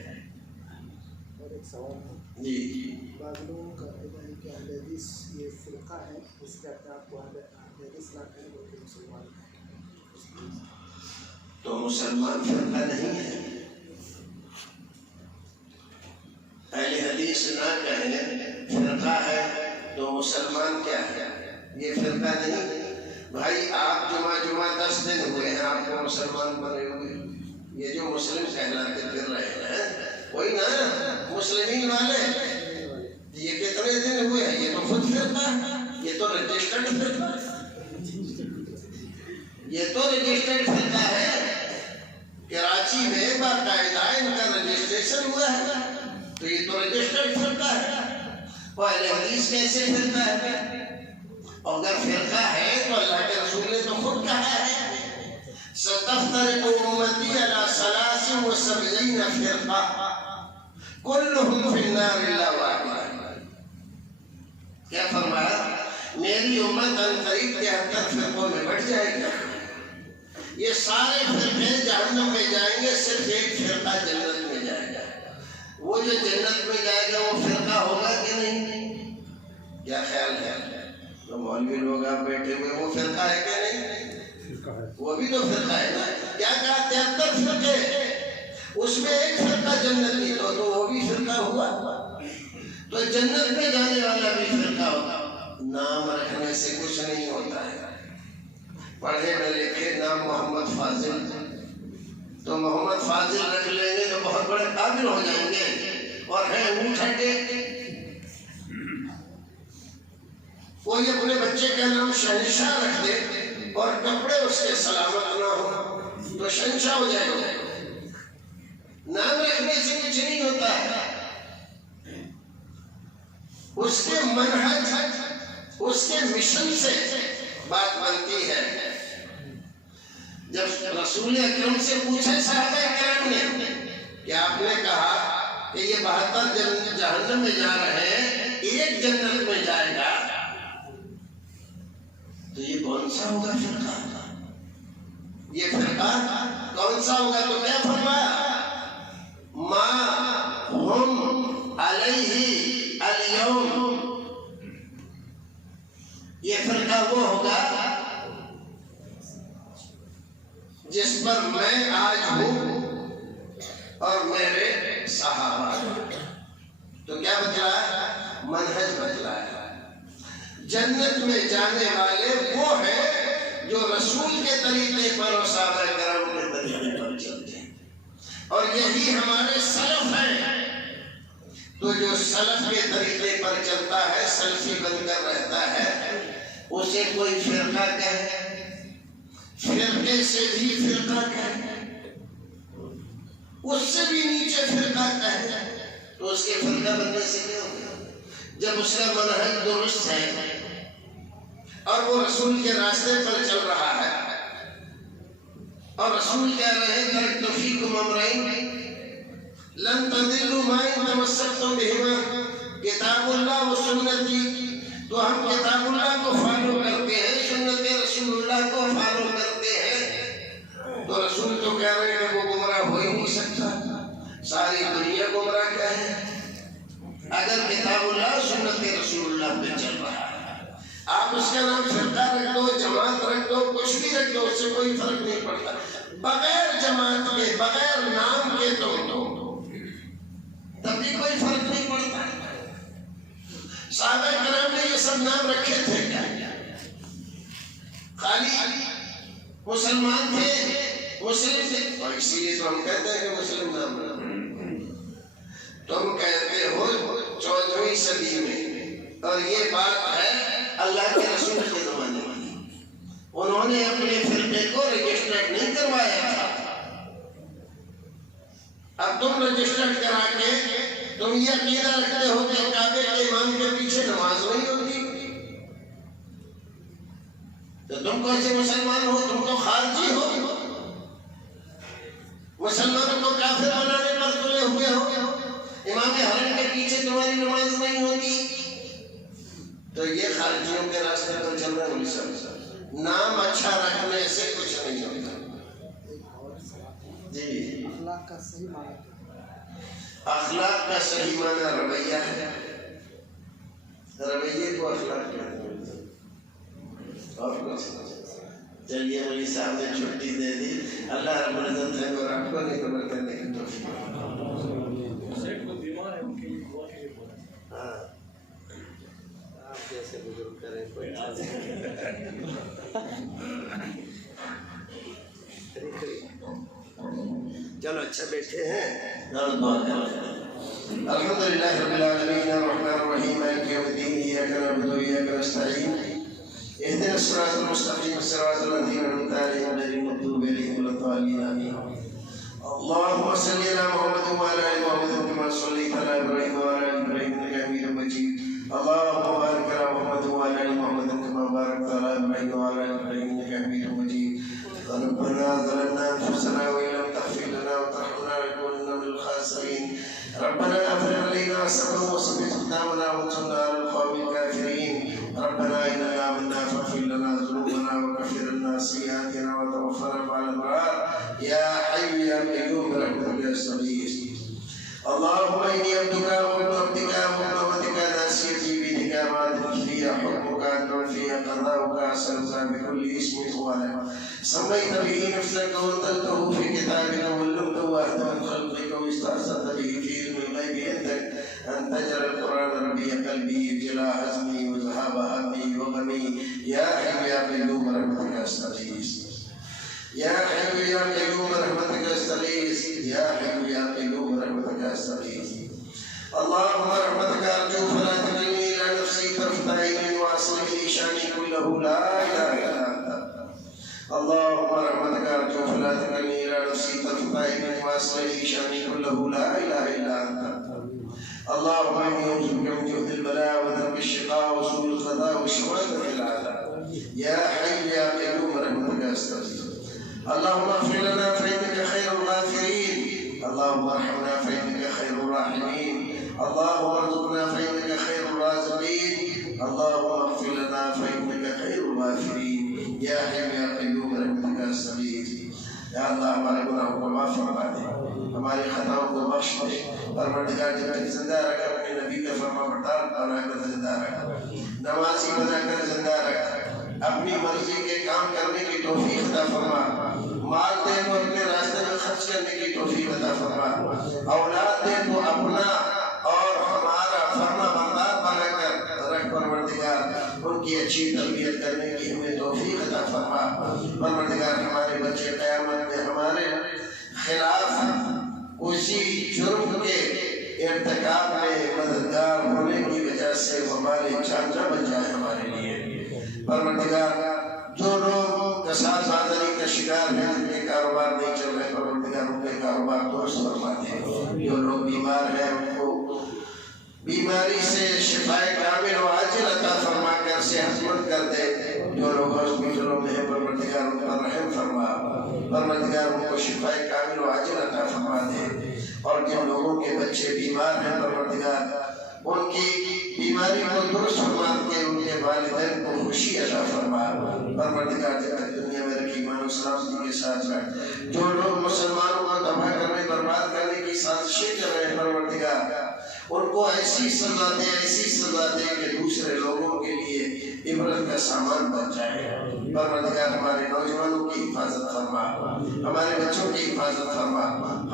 اور ایک سوال ہے جی، بعض لوگوں کا کہنا ہے کہ اہل حدیث یہ فرقہ ہے، اس کے اپنے آپ کو اہل حدیث نہ کہیں بلکہ مسلمان ہیں، تو مسلمان فرقہ نہیں ہے، اہل حدیث نہ کہیں فرقہ ہے تو مسلمان کیا ہے؟ یہ فرقہ نہیں۔ بھائی آپ جمعہ 10 دن ہوئے ہیں آپ کو مسلمان بنے ہوئے، یہ جو مسلم کہلاتے پھر رہے ہیں وہی نا مسلمین والے، یہ کتنے دن ہوئے ہیں؟ یہ تو خود فرقہ ہے، یہ تو رجسٹرڈ فرقہ ہے، یہ تو رجسٹرڈ فرقہ ہے، کراچی میں باقاعدہ ان کا رجسٹریشن ہوا ہے، تو یہ تو رجسٹرڈ فرقہ ہے۔ وہ اہل حدیث کیسے فرقہ ہے؟ اگر فرقہ ہے تو اللہ کے رسول نے تو خود کہا ہے ستفترق امتی علی 73 فرقہ کلہم فی النار الا واحدہ۔ کیا فرمایا؟ میری امت عنقریب 73 فرقوں میں بٹ جائے گا، یہ سارے فرقے جہنم میں جائیں گے، صرف ایک فرقہ جنت میں جائے گا۔ وہ جو جنت میں جائے گا وہ فرقہ ہوگا کہ نہیں؟ کیا خیال ہے؟ تو مولوی لوگ آپ بیٹھے ہوئے، وہ فرقہ ہے کہ نہیں؟ وہ بھی تو فرقہ ہے نا۔ کیا کہا 73 فرقے، اس میں ایک فرقہ جنتی تو وہ بھی فرقہ ہوا، تو جنت میں جانے والا بھی فرقہ ہوگا۔ نام رکھنے سے کچھ نہیں ہوتا ہے، پڑھے نہ لکھے نام محمد فاضل، تو محمد فاضل رکھ لیں گے تو بہت بڑے قابل ہو جائیں گے، اور ہیں انگوٹھا ٹیک۔ کوئی اپنے بچے کا نام شہنشاہ رکھ دے اور کپڑے اس کے سلامت نہ ہو تو شہنشاہ ہو جائے گا۔ نام رکھنے سے کچھ نہیں ہوتا ہے، اس کے منہج، اس کے مشن سے بات بنتی ہے۔ جب رسول اکرم سے پوچھا صحابہ کرام نے کہ آپ نے کہا کہ یہ 72 جہنم میں جا رہے ہیں، ایک جنت میں جائے گا، تو یہ کون سا ہوگا فرقہ؟ یہ فرقہ کون سا ہوگا؟ تو کیا فرمایا؟ ما ہم علیہ اليوم، یہ فرقہ وہ ہوگا جس پر میں آج ہوں اور میرے صحابہ۔ تو کیا بتلایا؟ منہج بتلایا۔ جنت میں جانے والے وہ ہیں جو رسول کے طریقے پر اور صحابہ کرام کے طریقے پر چلتے ہیں، اور یہی ہمارے سلف ہیں۔ تو جو سلف کے طریقے پر چلتا ہے، سلفی بن کر رہتا ہے، اسے کوئی فرقہ کہے، فرقے سے بھی فرقہ کہے، اس سے بھی نیچے فرقہ کہے، تو اس کے فرقہ بننے سے کیا ہوگا؟ جب اس کا منہج درست ہے اور وہ رسول کے راستے پر چل رہا ہے، اور رسول کہہ رہے ہیں ترکت فیکم امرین لن تضلوا ما ان تمسکتم بہما، کتاب اللہ و سنتی، تو ہم کتاب اللہ کو فالو کرتے ہیں، سنت رسول اللہ کو فالو کرتے ہیں۔ تو رسول تو کہہ رہے ہیں کہ وہ گمراہ ہو ہی نہیں سکتا، ساری دنیا گمراہ کیا ہے؟ اگر کتاب اللہ سنت رسول اللہ پہ چل رہا ہے، آپ اس کا نام فرقہ رکھ دو، جماعت رکھ دو، کچھ بھی رکھ دو، اس سے کوئی فرق نہیں پڑتا۔ بغیر جماعت کے، بغیر نام کے تم دو، تب بھی کوئی فرق نہیں پڑتا۔ صحابہ کرام نے یہ سب نام رکھے تھے کیا؟ خالی مسلمان تھے، مسلم تھے، اور اسی لیے تو ہم کہتے ہیں کہ مسلم نام رکھو۔ تم کہتے ہو 14ویں صدی میں، اور یہ بات ہے اللہ کے رسول کے زمانے میں، انہوں نے اپنے فرقے کو رجسٹرڈ نہیں کروایا تھا۔ اب تم رجسٹرڈ کرا کے تم یہ عقیدہ رکھتے ہو کہ کعبے کے امام کے پیچھے نماز نہیں ہوتی، تو تم کون سے مسلمان ہو؟ تم تو خارجی ہو، مسلمانوں کو کافر بنانے پر تلے ہوئے ہو، امام حرم کے پیچھے تمہاری نماز نہیں ہوتی، تو یہ خارجیوں کے راستے پر چل رہے ہیں۔ نام اچھا رکھنے سے کچھ نہیں ہوتا۔ جی، اخلاق کا صحیح معنی کیا ہے؟ اخلاق کا صحیح معنی رویہ ہے، رویے کو اخلاق کہتے ہیں۔ اور چلیے مولوی صاحب نے چھٹی دے دی، اللہ رب العزت ہے اور آپ کو نہیں قبول کرنے کی توفیق۔ ہاں، آپ جیسے بزرگ کریں کوئی چلو اچھا بیٹھے ہیں، الحمدللہ رب العالمین الرحمن الرحیم مالک یوم الدین ایاک نعبد و ایاک نستعین اهدنا الصراط المستقیم صراط الذین انعمت علیہم غیر المغضوب علیہم ولا الضالین آمین۔ اللهم صل على محمد وعلى ال محمد كما صليت على ابراهيم وعلى ال ابراهيم انك حميد مجيد۔ اللهم بارك على محمد وعلى ال محمد كما باركت على ابراهيم وعلى ال ابراهيم انك حميد مجيد۔ ربنا ظلمنا انفسنا وان لم تغفر لنا وترحمنا لنكونن من الخاسرين۔ ربنا افرغ علينا صبرا وثبت اقدامنا وانصرنا على القوم الكافرين۔ ربنا اننا آمنا فاغفر لنا ذنوبنا وكفر عنا سيئاتنا وتوفنا مع الابرار يا حي يا قيوم برحمتك استغيث۔ اللهم اني عبدك وابن عبدك وابن امتك ناصيتي بيدك ماض في حكمك عدل في قضاؤك اسالك بكل اسم هو لك سميت به نفسك وانزلته في كتابك وعلمته واحد من خلقك واستأثرت به في علم الغيب عندك ان تجعل القران ربيع قلبي جلاء حزني وذهاب همي وغمي يا حي يا قيوم برحمتك استغيث يا حي يا قيوم برحمتك استغيث يا حي يا قيوم برحمتك استغيث۔ اللهم رحمتك ارجو فلا تكلني الى نفسي طرفة عين واصلح لي شاني كله لا اله الا انت۔ اللهم رحمتك ارجو فلا تكلني الى نفسي طرفة عين واصلح لي شاني كله لا اله الا انت۔ اللهم اني اعوذ بك من جهد البلاء ودرك الشقاء وسوء القضاء وشماتة العذاب يا حي يا قيوم برحمتك استغيث۔ اللهم اغفر لنا فإنك خير الغافرين، اللهم ارحمنا فإنك خير الراحمين، اللهم ارزقنا فإنك خير الرازقين، اللهم اغفر لنا فإنك خير الغافرين يا حي يا قيوم برحمتك استغيث۔ یا اللہ ہمارے گناہوں کو معاف فرما دے، ہماری خطاؤں کو بخش دے، پروردگار جب تک زندہ رکھ اپنے نبی کا فرما بردار بنا کر زندہ رکھ، نمازی بنا کر زندہ رکھ، اپنی مرضی کے کام کرنے کی توفیق عطا فرما، مال دے تو اپنے راستے میں خرچ کرنے کی توفیق عطا فرما، اولاد دے تو اپنا اور ہمارا فرما بردار بنا کر رکھ پروردگار، ان کی اچھی تربیت کرنے کی ہمیں توفیق عطا فرما۔ پروردگار ہمارے بچے قیامت میں ہمارے خلاف اسی جرم کے ارتکاب میں مددگار ہونے کی وجہ سے ہمارے جان نہ بن جائے ہمارے لیے۔ پروردگار جو لوگ کساد بازاری کا شکار ہیں، جن کے کاروبار نہیں چل رہے، پروردگار ان کے کاروبار درست فرما دے۔ جو لوگ بیمار ہیں ان کو بیماری سے شفائے کامل و عاجل عطا فرما کر صحت مند کر دے۔ جو لوگ ہاسپٹلوں میں ہیں پروردگار ان پر رحم فرما، پروردگار ان کو شفائے کامل و عاجل عطا فرما دے۔ اور جن لوگوں کے بچے بیمار ہیں پروردگار ان کی بیماری کو درست فرما کے ان کے والدین کو خوشی عطا فرما۔ پروردگار جب تک دنیا میں رکھی ایمان و سلامتی کے ساتھ رکھ۔ جو لوگ مسلمانوں کو تباہ کرنے برباد کرنے کی سازشیں کر رہے ہیں پروردگار ان کو ایسی سزا دے کہ دوسرے لوگوں کے لیے عبرت کا سامان بن جائے۔ پروردگار ہمارے نوجوانوں کی حفاظت فرما، ہمارے بچوں کی حفاظت فرما،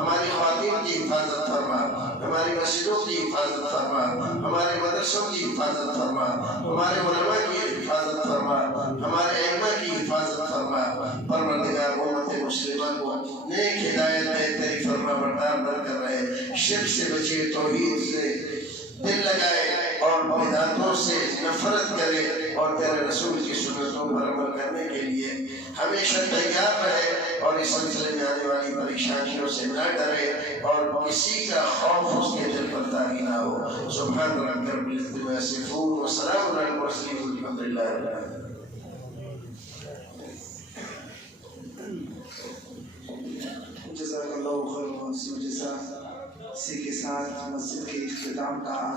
ہماری خواتین کی حفاظت فرما، ہماری مسجدوں کی حفاظت فرما، ہمارے مدرسوں کی حفاظت فرما، ہمارے علماء کی حفاظت فرما، ہمارے ائمہ کی حفاظت فرما۔ پروردگار امت مسلمہ کو نیک ہدایت دے، تیری فرما بردار بن کر رہے، شرک سے بچے، توحید سے دل لگائے اور بدعتوں سے نفرت کرے اور تیرے رسول کی سنتوں پر عمل کرنے کے لیے ہمیشہ تیار رہے اور اس سلسلے میں آنے والی پریشانیوں سے نہ ڈرے اور کسی کا خوف اس کے دل پر طاغی نہ ہو۔ سبحان ربک رب العزت عما یصفون وسلام علی المرسلین والحمد للہ رب العالمین۔ اختتام کا